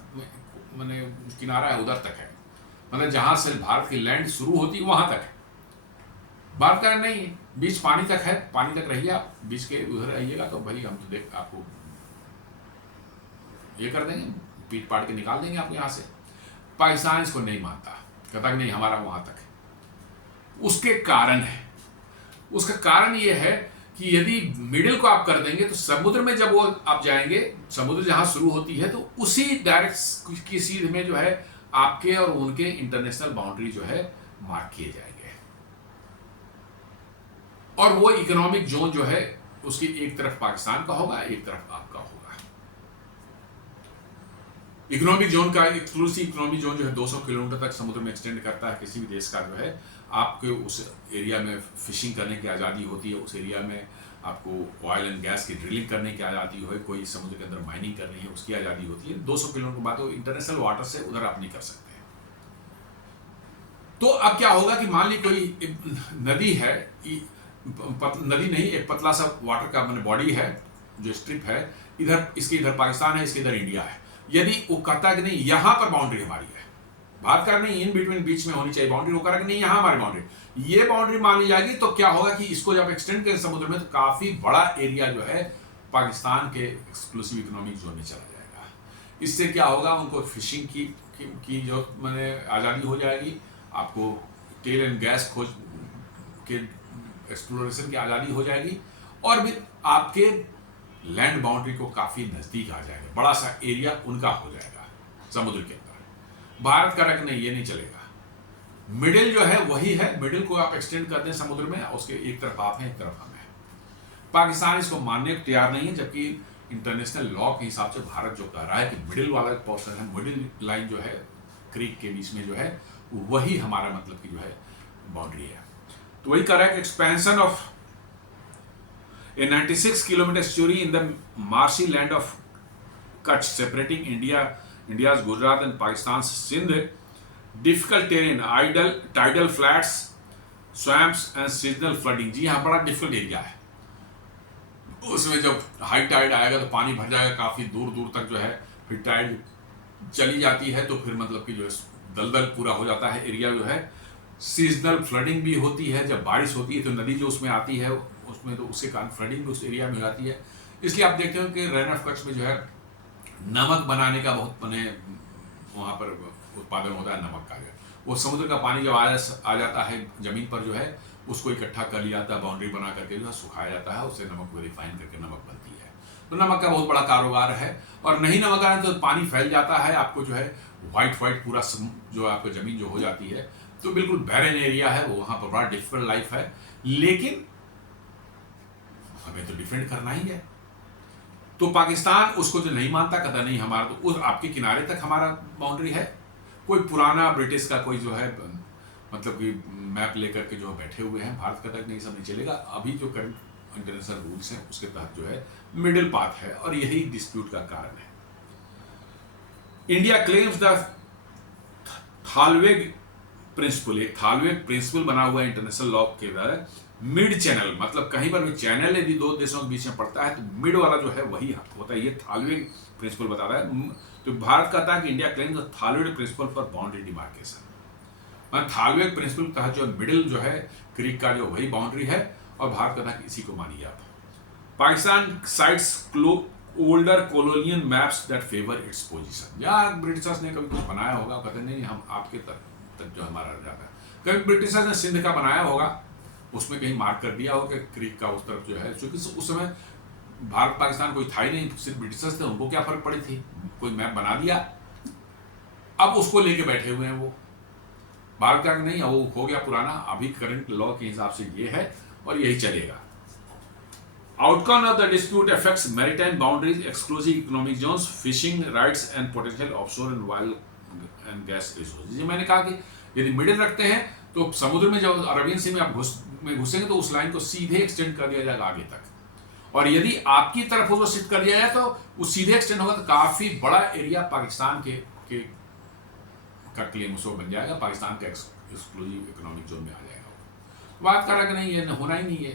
मैंने किनारा है उधर तक है, मतलब जहां से भारत की लैंड शुरू होती है वहां तक है। बात कर नहीं है बीच पानी तक है, पानी तक रहिए आप, बीच के उधर आइएगा तो भाई हम तो देख आपको ये कर देंगे, पीट पाट के निकाल देंगे आपको यहां से। पाकिस्तान इसको नहीं मानता, कहता कि नहीं हमारा वहां तक है। उसके कारण है, उसका कारण यह है कि यदि मिडिल को आप कर देंगे तो समुद्र में जब वो आप जाएंगे, समुद्र जहां शुरू होती है तो उसी डायरेक्ट की सीध में जो है आपके और उनके इंटरनेशनल बाउंड्री जो है मार्क किए जाएंगे और वो इकोनॉमिक जोन जो है उसकी एक तरफ पाकिस्तान का होगा, एक तरफ आपका होगा। इकोनॉमिक जोन का एक्सक्लूसिव इकोनॉमिक जोन जो है 200 किलोमीटर तक समुद्र में एक्सटेंड करता है। किसी भी देश का जो है आपके उस एरिया में फिशिंग करने की आज़ादी होती है, उस एरिया में आपको ऑयल एंड गैस की ड्रिलिंग करने की आज़ादी हो, कोई समुद्र के अंदर माइनिंग करनी है उसकी आज़ादी होती है। 200 किलोमीटर के बाद तो इंटरनेशनल वाटर से उधर आप नहीं कर सकते। तो अब क्या होगा कि मान ली कोई नदी है, नदी नहीं एक पतला सा वाटर का मैंने बॉडी है जो स्ट्रिप है, इधर इसके इधर पाकिस्तान है, इसके इधर इंडिया है। यदि वो कहता है कि नहीं यहां पर बाउंड्री हमारी है, बात कर नहीं इन बिटवीन बीच में होनी चाहिए बाउंड्री, वो कह रहा कि नहीं यहां हमारी बाउंड्री, ये बाउंड्री मान ली जाएगी तो क्या होगा कि इसको जब एक्सटेंड करें समुद्र में तो काफी बड़ा एरिया जो है पाकिस्तान के एक्सक्लूसिव इकोनॉमिक जोन में चला जाएगा। इससे क्या होगा, उनको फिशिंग की जो मैंने आज़ादी हो जाएगी, आपको तेल एंड गैस खोज के एक्सप्लोरेशन की आज़ादी हो जाएगी और फिर आपके लैंड बाउंड्री को काफ़ी नज़दीक आ जाएगा, बड़ा सा एरिया उनका हो जाएगा समुद्र के अंदर। भारत का रख नहीं, ये नहीं चलेगा। मिडिल जो है वही है, मिडिल को आप एक्सटेंड कर दें समुद्र में, उसके एक तरफ आप हैं एक तरफ हम हैं। पाकिस्तान इसको मानने को तैयार नहीं है, जबकि इंटरनेशनल लॉ के हिसाब से भारत जो कह रहा है कि मिडिल वाला पोर्शन है, मिडिल लाइन जो है क्रीक के बीच में जो है वही हमारा मतलब की जो है बाउंड्री है। तो वही कह रहा है कि expansion of a 96 kilometer estuary in the marshy land of Kutch separating India's Gujarat and Pakistan's Sindh, difficult terrain, tidal flats, swamps and seasonal flooding। जी हाँ, बड़ा डिफिकल्ट एरिया है। उसमें जब हाई टाइड आएगा तो पानी भर जाएगा काफ़ी दूर दूर तक जो है, फिर टाइड चली जाती है तो फिर मतलब कि जो है दलदल पूरा हो जाता है एरिया जो है। सीजनल फ्लडिंग भी होती है, जब बारिश होती है तो नदी जो उसमें आती है उसमें तो उसके कारण फ्लडिंग भी उस एरिया में हो जाती है। इसलिए आप देखते हो कि रन ऑफ कच्छ में जो है नमक बनाने का बहुत बने वहाँ पर उत्पादन होता है नमक का। वो समुद्र का पानी जब आ जाता है ज़मीन पर जो है उसको इकट्ठा कर लिया जाता है, बाउंड्री बना करके जो है सुखाया जाता है, उससे नमक को रिफाइन करके नमक बनती है। तो नमक का बहुत बड़ा कारोबार है, और नहीं नमक आए तो पानी फैल जाता है, आपको जो है व्हाइट पूरा जो आपको ज़मीन जो हो जाती है, तो बिल्कुल बैरन एरिया है वो, वहाँ पर बड़ा डिफिकल्ट लाइफ है। लेकिन हमें तो डिफेंड करना ही है। तो पाकिस्तान उसको जो नहीं मानता, कहता नहीं हमारा तो उस आपके किनारे तक हमारा बाउंड्री है। कोई पुराना ब्रिटिश का कोई जो है मतलब कि मैप लेकर के जो बैठे हुए हैं, भारत का तक नहीं, सब नहीं चलेगा। अभी जो करंट इंटरनेशनल रूल्स हैं उसके तहत जो है मिडिल पाथ है, और यही डिस्प्यूट का कारण है। India claims the thalweg principal, एक थालवेग प्रिंसिपल बना हुआ है इंटरनेशनल लॉ के द्वारा। मिड चैनल मतलब कहीं पर भी चैनल यदि दो देशों के बीच में पड़ता है तो मिड वाला जो है वही होता है, ये थालवेग प्रिंसिपल बता रहा है। तो भारत कहता है कि India claims the thalweg principle for boundary demarcation. Thalweg principle का जो मिडिल जो है क्रीक का जो वही बाउंड्री है, और भारत कहता है कि इसी को मानिए आप। Pakistan sites older colonial maps that favour its position. या ब्रिटिशर्स ने कभी कुछ बनाया होगा, कहते नहीं हम आपके तक जो हमारा जाता है। कभी ब्रिटिशर्स ने सिंध का बनाया होगा, उसमें कहीं मार्क कर दिया होगा क्रीक का उस तरफ जो है, क्योंकि उस समय भारत पाकिस्तान कोई था ही नहीं, सिर्फ ब्रिटिशर्स थे, उनको क्या फर्क पड़ी थी, कोई मैप बना दिया, अब उसको लेके बैठे हुए हैं वो। भारत का नहीं, वो हो गया पुराना, अभी करंट लॉ के हिसाब से ये है और यही चलेगा। Outcome of the dispute affects maritime boundaries, exclusive economic zones, fishing rights and potential offshore and oil and gas resources. मैंने कहा कि यदि मिडिल रखते हैं तो समुद्र में जब अरबियन सी में आप घुसेंगे तो उस लाइन को सीधे एक्सटेंड कर दिया जाएगा आगे तक, और यदि आपकी तरफ उसको शिफ्ट कर दिया जाए तो वो सीधे एक्सटेंड होगा, तो काफी बड़ा एरिया पाकिस्तान के का क्लेम उसको बन जाएगा, पाकिस्तान का एक्सक्लूसिव इकोनॉमिक जोन में आ जाएगा। बात कर रहा कि नहीं, ये होना ही नहीं है।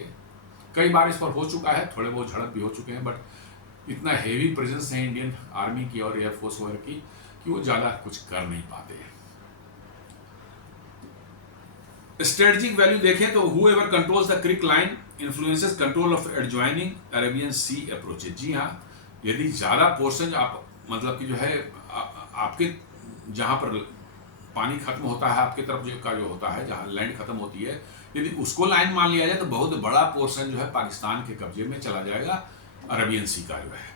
कई बार इस पर हो चुका है, थोड़े बहुत झड़प भी हो चुके हैं, बट इतना हेवी प्रेजेंस है इंडियन आर्मी की और एयरफोर्स वगैरह की कि वो ज़्यादा कुछ कर नहीं पाते हैं। स्ट्रेटेजिक वैल्यू देखें तो whoever controls the creek line influences control of adjoining Arabian Sea approaches। जी हाँ, यदि ज़्यादा पोर्शन आप मतलब कि जो है आपके जहाँ पर पानी खत्म होता है आपकी तरफ जो का जो होता है, जहाँ लैंड खत्म होती है, यदि उसको लाइन मान लिया जाए तो बहुत बड़ा पोर्शन जो है पाकिस्तान के कब्जे में चला जाएगा, अरबियन सी का जो है।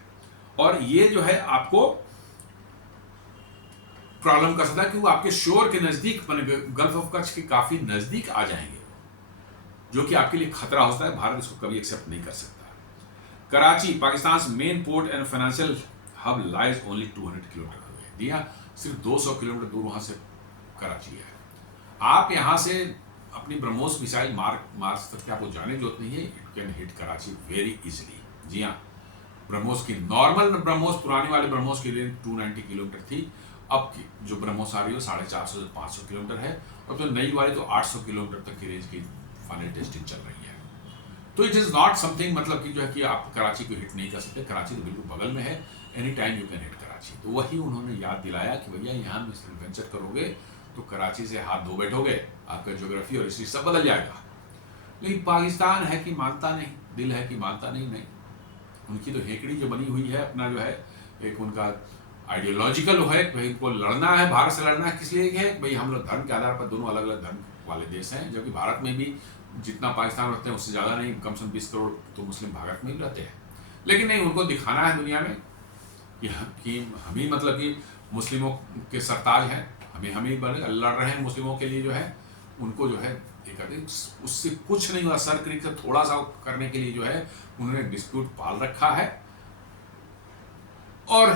और ये जो है आपको प्रॉब्लम कर सकता है कि वो आपके शोर के नजदीक, गल्फ ऑफ कच्छ के काफी नजदीक आ जाएंगे, जो कि आपके लिए खतरा हो सकता है। भारत इसको कभी एक्सेप्ट नहीं कर सकता। Karachi Pakistan main port and financial hub lies only 200 kilometre away. दिया सिर्फ 200 किलोमीटर दूर वहां से कराची है। आप यहां से अपनी ब्रह्मोस मिसाइल मार सकते, आपको जाने की जरूरत नहीं है, it can hit Karachi very easily. जी हाँ, ब्रह्मोस की नॉर्मल ब्रह्मोस, पुरानी वाले ब्रह्मोस की रेंज 290 किलोमीटर थी, अब की जो ब्रह्मोस आ रही है 450 से 500 किलोमीटर है, और जो नई वाली तो 800 किलोमीटर तक की रेंज की फाइनल टेस्टिंग चल रही है। तो इट इज़ नॉट समथिंग मतलब कि जो है कि आप कराची को हिट नहीं कर सकते, कराची तो बिल्कुल बगल में है, any time you can hit Karachi. तो वही उन्होंने याद दिलाया कि भैया यहाँ में वेंचर करोगे तो कराची से हाथ धो बैठोगे, आपका ज्योग्राफी और हिस्ट्री सब बदल जाएगा। लेकिन पाकिस्तान है कि मानता नहीं, दिल है कि मानता नहीं। उनकी तो हेकड़ी जो बनी हुई है, अपना जो है एक उनका आइडियोलॉजिकल है, भाई इनको लड़ना है, भारत से लड़ना है, किस लिए है भाई हम लोग धर्म के आधार पर दोनों अलग अलग धर्म वाले देश हैं, जबकि भारत में भी जितना पाकिस्तान रहते हैं उससे ज़्यादा नहीं, कम से कम 20 करोड़ तो मुस्लिम भारत में ही रहते हैं। लेकिन नहीं, उनको दिखाना है दुनिया में कि हम ही मतलब कि मुस्लिमों के सरताज हैं, हम ही लड़ रहे हैं मुस्लिमों के लिए, जो है उनको जो है उससे कुछ नहीं हुआ। सर क्रीक से थोड़ा सा करने के लिए जो है उन्होंने डिस्प्यूट पाल रखा है, और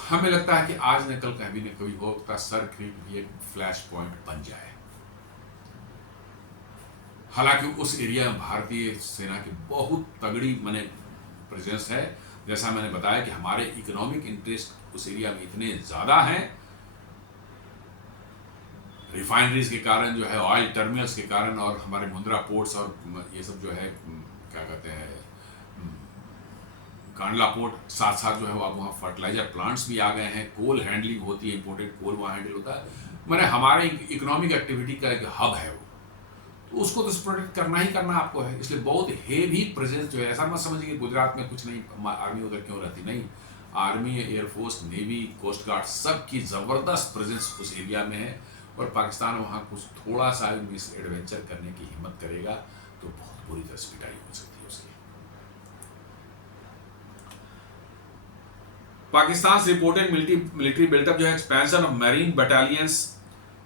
हमें लगता है कि आज न कल कभी न कभी हो सकता सर क्रीक भी एक फ्लैश पॉइंट बन जाए। हालांकि उस एरिया में भारतीय सेना की बहुत तगड़ी प्रेजेंस है। जैसा मैंने बताया कि हमारे इकोनॉमिक इंटरेस्ट उस एरिया में इतने ज़्यादा हैं, रिफाइनरीज के कारण जो है, ऑयल टर्मिनल्स के कारण, और हमारे मुंद्रा पोर्ट्स और ये सब जो है क्या कहते हैं कांडला पोर्ट, साथ साथ जो है वो अब वहाँ फर्टिलाइजर प्लांट्स भी आ गए हैं, कोल हैंडलिंग होती है, इंपोर्टेड कोल वहाँ हैंडल होता है। हमारे इकोनॉमिक एक्टिविटी का एक हब है वो, तो उसको तो प्रोटेक्ट करना ही करना आपको है। इसलिए बहुत हेवी प्रेजेंस जो है, ऐसा मत समझिए कि गुजरात में कुछ नहीं, आर्मी उधर क्यों रहती, नहीं, army, air force, navy, coast guard सबकी ज़बरदस्त प्रेजेंस उस एरिया में है। और पाकिस्तान वहाँ कुछ थोड़ा सा मिस एडवेंचर करने की हिम्मत करेगा तो बहुत बुरी तरह से पिटाई हो सकती है उसकी। पाकिस्तान रिपोर्टेड मिलिट्री बिल्टअप जो है expansion of marine battalions,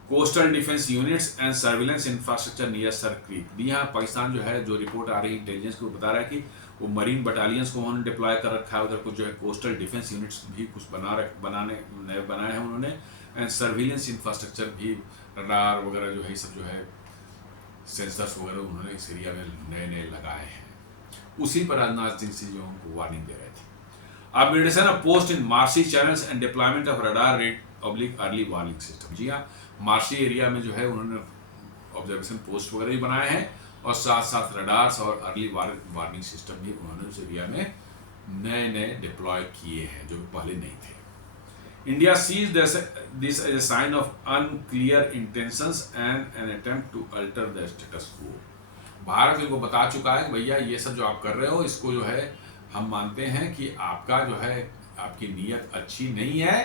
coastal defence units and surveillance infrastructure near Sir Creek. जी हाँ, पाकिस्तान जो है, जो रिपोर्ट आ रही है इंटेलिजेंस को बता रहा है कि वो मरीन बटालियंस को उन्होंने डिप्लॉय कर रखा है, उधर कुछ जो है कोस्टल डिफेंस यूनिट्स भी कुछ बनाए हैं उन्होंने, एंड सर्विलेंस इंफ्रास्ट्रक्चर भी, रडार वगैरह जो है, सब जो है सेंसर्स वगैरह उन्होंने इस एरिया में नए नए लगाए हैं। उसी पर राजनाथ सिंह जो उनको वार्निंग दे रहे थे। Upgradation of post in marshy channels and deployment of radar red public early warning system. जी हाँ, मार्सी एरिया में जो है उन्होंने ऑब्जर्वेशन पोस्ट वगैरह भी बनाए हैं और साथ साथ रडार्स और अर्ली वार्निंग सिस्टम भी उन्होंने उस एरिया में नए नए डिप्लॉय किए हैं जो पहले नहीं थे। India sees this as a sign of unclear intentions and an attempt to alter the status quo. Bharat इनको बता चुका है कि भैया ये सब जो आप कर रहे हो, इसको जो है हम मानते हैं कि आपका जो है, आपकी नीयत अच्छी नहीं है,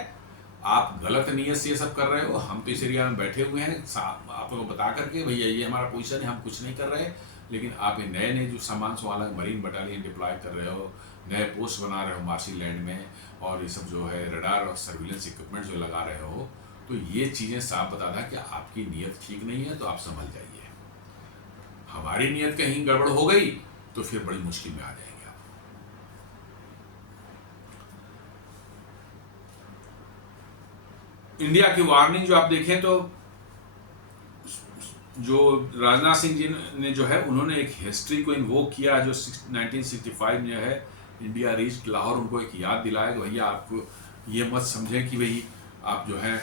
आप गलत नीयत से ये सब कर रहे हो। हम तो इस एरिया में बैठे हुए हैं आपको बता करके भैया ये हमारा पोजीशन है, हम कुछ नहीं कर रहे, लेकिन आप ये नए नए जो सामान वाला मरीन बटालियन डिप्लॉय कर रहे हो, नए पोस्ट बना रहे हो मार्सी लैंड में, और ये सब जो है रडार और सर्विलेंस इक्विपमेंट जो लगा रहे हो, तो ये चीज़ें साफ बताता है कि आपकी नीयत ठीक नहीं है, तो आप संभल जाइए। हमारी नीयत कहीं गड़बड़ हो गई तो फिर बड़ी मुश्किल में आ जाएंगे। इंडिया की वार्निंग जो आप देखें तो जो राजनाथ सिंह जी ने जो है, उन्होंने एक हिस्ट्री को इन्वोक किया जो 1965 में है इंडिया रीच लाहौर, उनको एक याद दिलाया कि भैया आपको ये मत समझें कि भाई आप जो है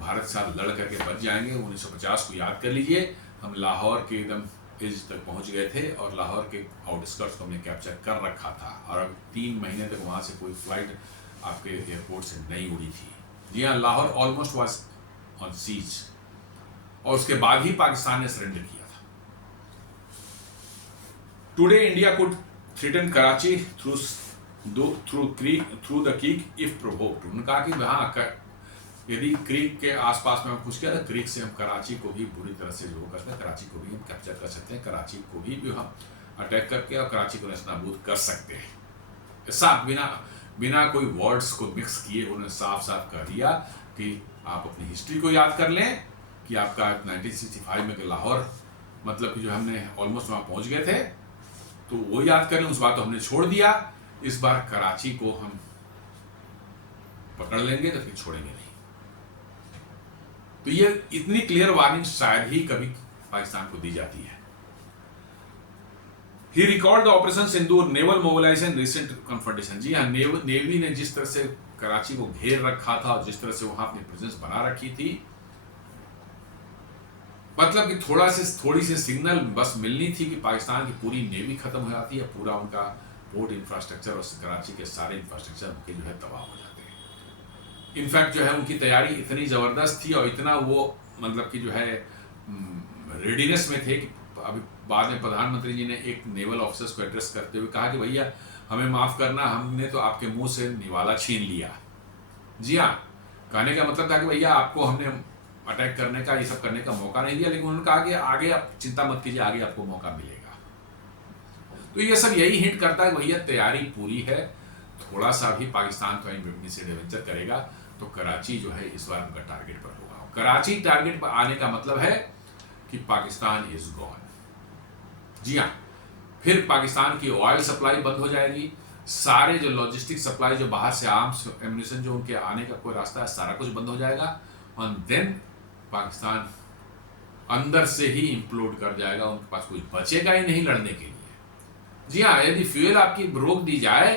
भारत के साथ लड़ करके बच जाएंगे। 1950 को याद कर लीजिए, हम लाहौर के एकदम एज तक पहुंच गए थे और लाहौर के आउटस्कर्ट्स को हमने कैप्चर कर रखा था, और अब 3 महीने तक वहाँ से कोई फ्लाइट आपके एयरपोर्ट से नहीं उड़ी थी। जी हाँ, Lahore almost was on siege, और उसके बाद ही पाकिस्तान ने सरेंडर किया था। Today India could threaten Karachi through the creek if provoked. उन्होंने कहा कि हाँ, यदि क्रीक के आसपास में हम कुछ किया तो क्रीक से हम कराची को भी बुरी तरह से जो करते हैं, कराची को भी हम कैप्चर कर सकते हैं, कराची को भी हम अटैक करके और कराची को नस्तानाबूद कर सकते हैं। साफ बिना कोई वर्ड्स को मिक्स किए उन्होंने साफ साफ कह दिया कि आप अपनी हिस्ट्री को याद कर लें कि आपका 1965 में लाहौर मतलब कि जो हमने ऑलमोस्ट वहाँ पहुँच गए थे, तो वो याद कर लें, उस बात को हमने छोड़ दिया। इस बार कराची को हम पकड़ लेंगे तो फिर छोड़ेंगे नहीं। तो ये इतनी क्लियर वार्निंग शायद ही कभी पाकिस्तान को दी जाती है। He record the Operation Sindoor naval mobilisation recent confrontation. जी हाँ, नेवी ने जिस तरह से कराची को घेर रखा था और जिस तरह से वहां अपनी प्रेजेंस बना रखी थी, मतलब कि थोड़ी सी सिग्नल बस मिलनी थी कि पाकिस्तान की पूरी नेवी खत्म हो जाती है, पूरा उनका पोर्ट इंफ्रास्ट्रक्चर और कराची के सारे इंफ्रास्ट्रक्चर उनके जो है तबाह हो जाते हैं। इनफैक्ट जो है उनकी तैयारी इतनी ज़बरदस्त थी और इतना वो मतलब कि जो है रेडीनेस में थे कि अभी बाद में प्रधानमंत्री जी ने एक नेवल ऑफिसर्स को एड्रेस करते हुए कहा कि भैया हमें माफ़ करना, हमने तो आपके मुंह से निवाला छीन लिया। जी हाँ, कहने का मतलब था कि भैया आपको हमने अटैक करने का, ये सब करने का मौका नहीं दिया, लेकिन उन्होंने कहा कि आगे आप चिंता मत कीजिए, आगे आपको मौका मिलेगा। तो ये सब यही हिंट करता है कि भैया तैयारी पूरी है, थोड़ा सा भी पाकिस्तान तो मिस एडवेंचर करेगा तो कराची जो है इस बार उनका टारगेट पर होगा। कराची टारगेट पर आने का मतलब है कि पाकिस्तान इज गॉन। जी हाँ, फिर पाकिस्तान की ऑयल सप्लाई बंद हो जाएगी, सारे जो लॉजिस्टिक सप्लाई जो बाहर से आर्म्स एम्यूनिशन जो उनके आने का कोई रास्ता है सारा कुछ बंद हो जाएगा, और देन पाकिस्तान अंदर से ही इम्प्लोड कर जाएगा, उनके पास कोई बचेगा ही नहीं लड़ने के लिए। जी हाँ, यदि फ्यूल आपकी रोक दी जाए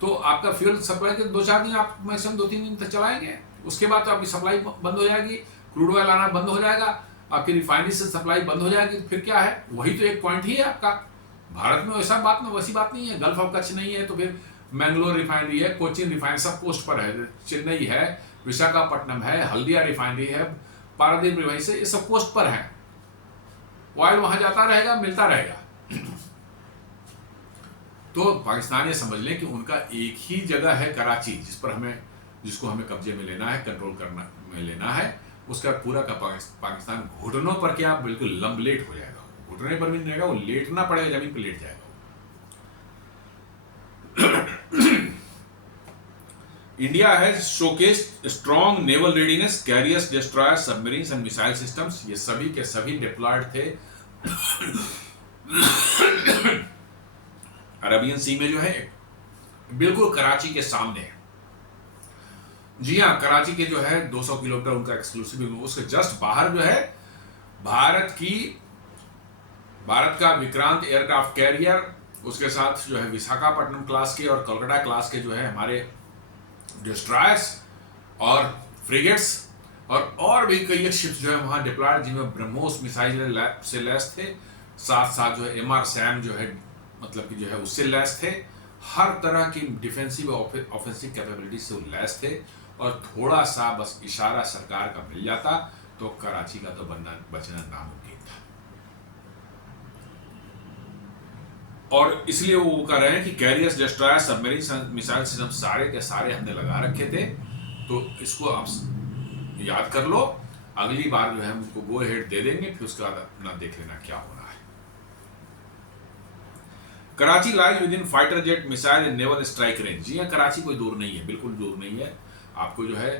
तो आपका फ्यूल सप्लाई के 2-4 दिन आप मैक्सिमम 2-3 दिन तक चलाएंगे, उसके बाद तो आपकी सप्लाई बंद हो जाएगी, क्रूड ऑयल आना बंद हो जाएगा, आपकी रिफाइनरी से सप्लाई बंद हो जाएगी। फिर क्या है, वही तो एक पॉइंट ही है आपका। भारत में वैसी बात नहीं है, गल्फ ऑफ कच्छ नहीं है तो फिर मैंगलोर रिफाइनरी है, कोचिन रिफाइनरी सब कोस्ट पर है, चेन्नई है, विशाखापट्टनम है, हल्दिया रिफाइनरी है, पारादीप रिफाइनरी से, ये सब कोस्ट पर है। ऑयल वहां जाता रहेगा, मिलता रहेगा। तो पाकिस्तान ये समझ लें कि उनका एक ही जगह है कराची, जिसको हमें कब्जे में लेना है, कंट्रोल करना में लेना है। उसका पूरा का पाकिस्तान घुटनों पर क्या बिल्कुल लंबलेट हो जाएगा, घुटने पर भी नहीं रहेगा, वो लेटना पड़ेगा, जमीन पर लेट जाएगा। India has showcased strong naval readiness, carriers, destroyers, submarines and missile systems, ये सभी के सभी डिप्लॉयड थे अरबियन सी में जो है, बिल्कुल कराची के सामने। जी हाँ, कराची के जो है 200 किलोमीटर उनका एक्सक्लूसिव, उसके जस्ट बाहर जो है भारत का विक्रांत एयरक्राफ्ट कैरियर, उसके साथ जो है विशाखापट्टनम क्लास के और कोलकाता क्लास के जो है हमारे डिस्ट्रॉयर्स और फ्रिगेट्स और भी कई शिप्स जो है वहां डिप्लॉयड, जिनमें ब्रह्मोस मिसाइल से लैस थे, साथ साथ जो है एमआर सैम जो है मतलब कि जो है उससे लैस थे, हर तरह की डिफेंसिव ऑफेंसिव कैपेबिलिटी से वो लैस थे। और थोड़ा सा बस इशारा सरकार का मिल जाता तो कराची का तो बचना नामुमकिन था। और इसलिए वो कर रहे हैं कि carriers, destroyer, submarine, missile system सारे के सारे हमने लगा रखे थे, तो इसको आप याद कर लो, अगली बार जो है हम उसको गो हेड दे देंगे, फिर उसके बाद अपना देख लेना क्या होना है। Karachi lies within fighter jet, missile and naval strike range. जी हाँ, कराची कोई दूर नहीं है, बिल्कुल दूर नहीं है। आपको जो है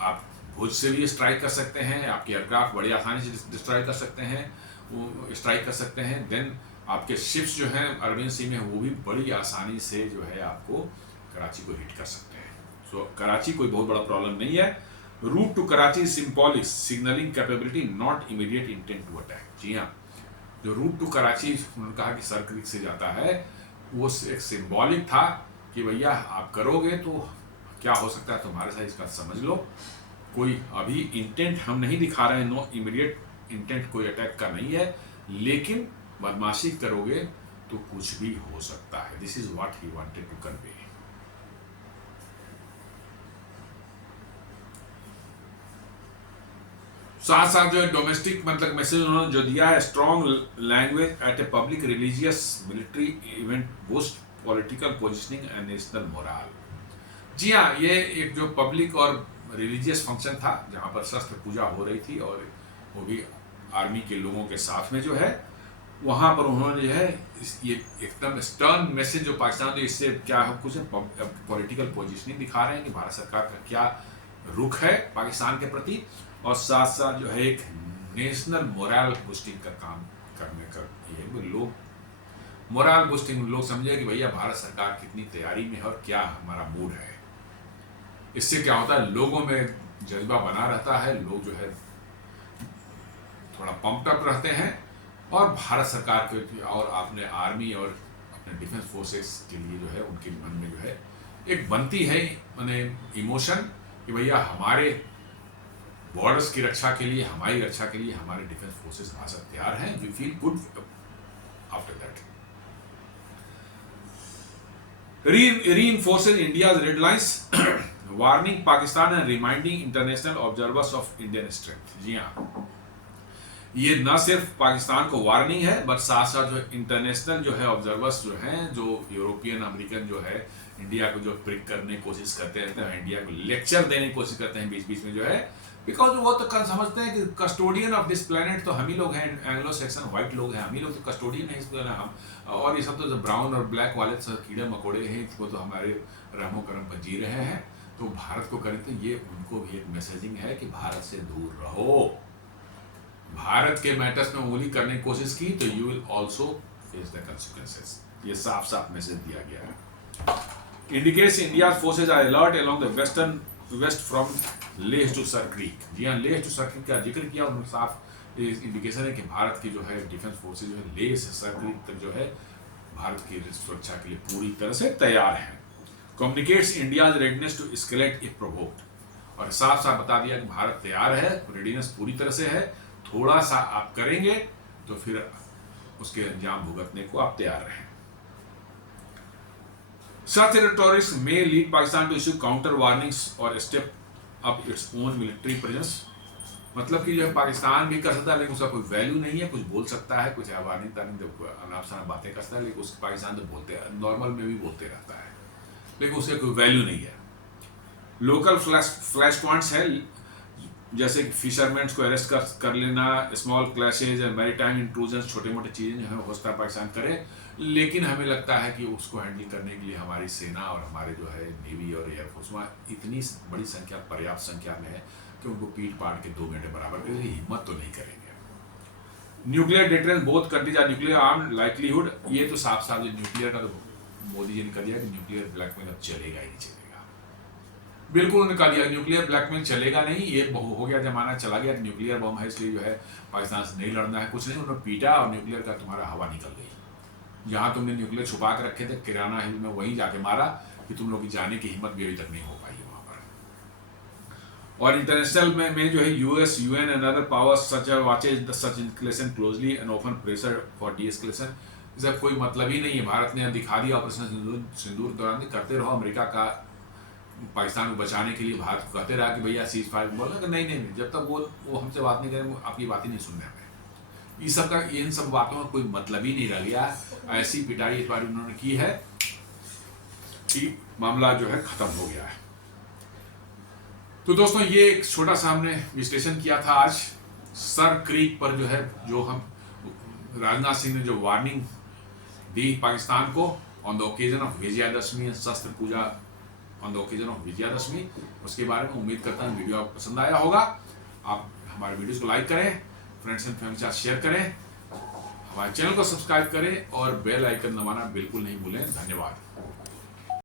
आप भुज से भी स्ट्राइक कर सकते हैं, आपके एयरक्राफ्ट बड़ी आसानी से डिस्ट्रॉय कर सकते हैं, वो स्ट्राइक कर सकते हैं। देन आपके शिप्स जो हैं अरबियन सी में, वो भी बड़ी आसानी से जो है आपको कराची को हिट कर सकते हैं। सो कराची कोई बहुत बड़ा प्रॉब्लम नहीं है। Route to Karachi symbolic signalling capability, not immediate intent to attack. जी हाँ, जो रूट टू कराची उन्होंने कहा कि सर क्रीक से जाता है, वो एक सिंबॉलिक था कि भैया आप करोगे तो क्या हो सकता है तुम्हारे साथ, इसका समझ लो। कोई अभी इंटेंट हम नहीं दिखा रहे हैं, नो इमीडिएट इंटेंट कोई अटैक का नहीं है, लेकिन बदमाशी करोगे तो कुछ भी हो सकता है। This is what he wanted to convey. साथ साथ जो है डोमेस्टिक मतलब मैसेज उन्होंने जो दिया है, strong language at a public religious military event, boost political positioning and national morale. जी हाँ, ये एक जो पब्लिक और रिलीजियस फंक्शन था जहाँ पर शस्त्र पूजा हो रही थी, और वो भी आर्मी के लोगों के साथ में जो है, वहाँ पर उन्होंने जो है ये एकदम स्टर्न मैसेज जो पाकिस्तान, तो इससे क्या कुछ पॉलिटिकल पोजिशनिंग दिखा रहे हैं कि भारत सरकार का क्या रुख है पाकिस्तान के प्रति, और साथ साथ जो है एक नेशनल मोरल बूस्टिंग का काम करने का ये लोग मोरल बूस्टिंग लोग समझे कि भैया भारत सरकार कितनी तैयारी में है और क्या हमारा मूड है। इससे क्या होता है, लोगों में जज्बा बना रहता है, लोग जो है थोड़ा पंप्ड अप रहते हैं, और भारत सरकार के और अपने आर्मी और अपने डिफेंस फोर्सेस के लिए जो है उनके मन में जो है एक बनती है मैंने इमोशन कि भैया हमारे बॉर्डर्स की रक्षा के लिए, हमारी रक्षा के लिए हमारे डिफेंस फोर्सेस आ सकते तैयार हैं। We feel good after that. reinforces India's red lines, warning Pakistan and reminding international observers of Indian strength। जी हाँ, ये न सिर्फ पाकिस्तान को वार्निंग है, बट साथ साथ जो इंटरनेशनल जो है ऑब्जर्वर्स जो हैं, जो यूरोपियन अमेरिकन जो है इंडिया को जो प्रिक करने की कोशिश करते रहते हैं, इंडिया को लेक्चर देने की कोशिश करते हैं बीच बीच में जो है, बिकॉज वो तो समझते हैं कि कस्टोडियन ऑफ दिस प्लेनेट तो हम ही लोग हैं, एंग्लो सेक्शन व्हाइट लोग हैं, हम ही लोग तो कस्टोडियन है इस प्लेनेट हम, और ये सब तो ब्राउन और ब्लैक वाले सब कीड़े मकोड़े हैं, वो तो हमारे रहमो करम पर जी रहे हैं। तो भारत को करें तो ये उनको भी एक मैसेजिंग है कि भारत से दूर रहो। भारत के मैटर्स में उंगली करने की कोशिश की तो you will also face the consequences. ये साफ साफ मैसेज दिया गया है। Indicates India forces are alert along the west from Leh to Sir Creek. जी हाँ, लेह टू सर क्रीक का जिक्र किया, उन्होंने साफ इंडिकेशन है कि भारत की जो है डिफेंस फोर्सेज जो है लेह से सर क्रीक तक जो है भारत की सुरक्षा के लिए पूरी तरह से तैयार है। Communicates India's readiness to escalate if provoked, और साफ साफ बता दिया कि भारत तैयार है, रेडीनेस पूरी तरह से है, थोड़ा सा आप करेंगे तो फिर उसके अंजाम भुगतने को आप तैयार रहें। Such territories may lead Pakistan to issue counter warnings or step up its own military presence। मतलब कि जो है पाकिस्तान भी कर सकता है, लेकिन उसका कोई वैल्यू नहीं है, कुछ बोल सकता है, कुछ वार्निंग अनाप बातें कर सकता है, लेकिन उसके पाकिस्तान तो बोलते नॉर्मल में भी बोलते रहता है, लेकिन उसका कोई वैल्यू नहीं है। लोकल फ्लैश पॉइंट्स है जैसे कि फिशरमैन को अरेस्ट कर लेना, small clashes and maritime intrusion, छोटे मोटे चीज़ें जो है हो सकता है पाकिस्तान करे, लेकिन हमें लगता है कि उसको हैंडल करने के लिए हमारी सेना और हमारे जो है नेवी और एयरफोर्स में इतनी बड़ी संख्या, पर्याप्त संख्या में है कि उनको पीट पाट के 2 घंटे बराबर करेंगे, हिम्मत तो नहीं करेंगे। Nuclear deterrence both countries are nuclear arm livelihood, ये तो साफ साफ न्यूक्लियर का तो मोदी जी ने कह दिया कि न्यूक्लियर ब्लैकमेल अब चलेगा ही नहीं चलेगा। बिल्कुल उन्होंने कहा दिया न्यूक्लियर ब्लैकमेल चलेगा नहीं, ये हो गया जमाना, चला गया, न्यूक्लियर बम है इसलिए जो है पाकिस्तान से नहीं लड़ना है, कुछ नहीं। उन्होंने पीटा और न्यूक्लियर का तुम्हारा हवा निकल गई। जहां तुमने न्यूक्लियर छुपा के रखे थे किराना हिल में, वहीं जाके मारा कि तुम लोग की जाने की हिम्मत भी अभी तक नहीं हो पाई है वहां पर। और इंटरनेशनल में जो है US, UN and other powers such watches such escalation closely and often pressure for de-escalation. इसका कोई मतलब ही नहीं है। भारत ने दिखा दिया ऑपरेशन सिंदूर दौरान, करते रहो। अमेरिका का पाकिस्तान को बचाने के लिए भारत को कहते रहा कि भैया सीज फायर, बोला कि नहीं, जब तक वो हमसे बात नहीं करें, आपकी बात ही नहीं सुनने हमें। ये सब का, इन सब बातों का कोई मतलब ही नहीं रह गया। ऐसी पिटाई इस बार उन्होंने की है कि मामला जो है खत्म हो गया है। तो दोस्तों, ये एक छोटा सा हमने विश्लेषण किया था आज सर क्रीक पर, जो है जो हम राजनाथ सिंह ने जो वार्निंग दी पाकिस्तान को on the occasion of Vijayadashami, Shastra Puja on the occasion of Vijayadashami, उसके बारे में उम्मीद करता हूँ वीडियो आपको पसंद आया होगा। आप हमारे वीडियोस को लाइक करें, फ्रेंड्स एंड फैमिली के साथ शेयर करें, हमारे चैनल को सब्सक्राइब करें और बेल आइकन दबाना बिल्कुल नहीं भूलें। धन्यवाद।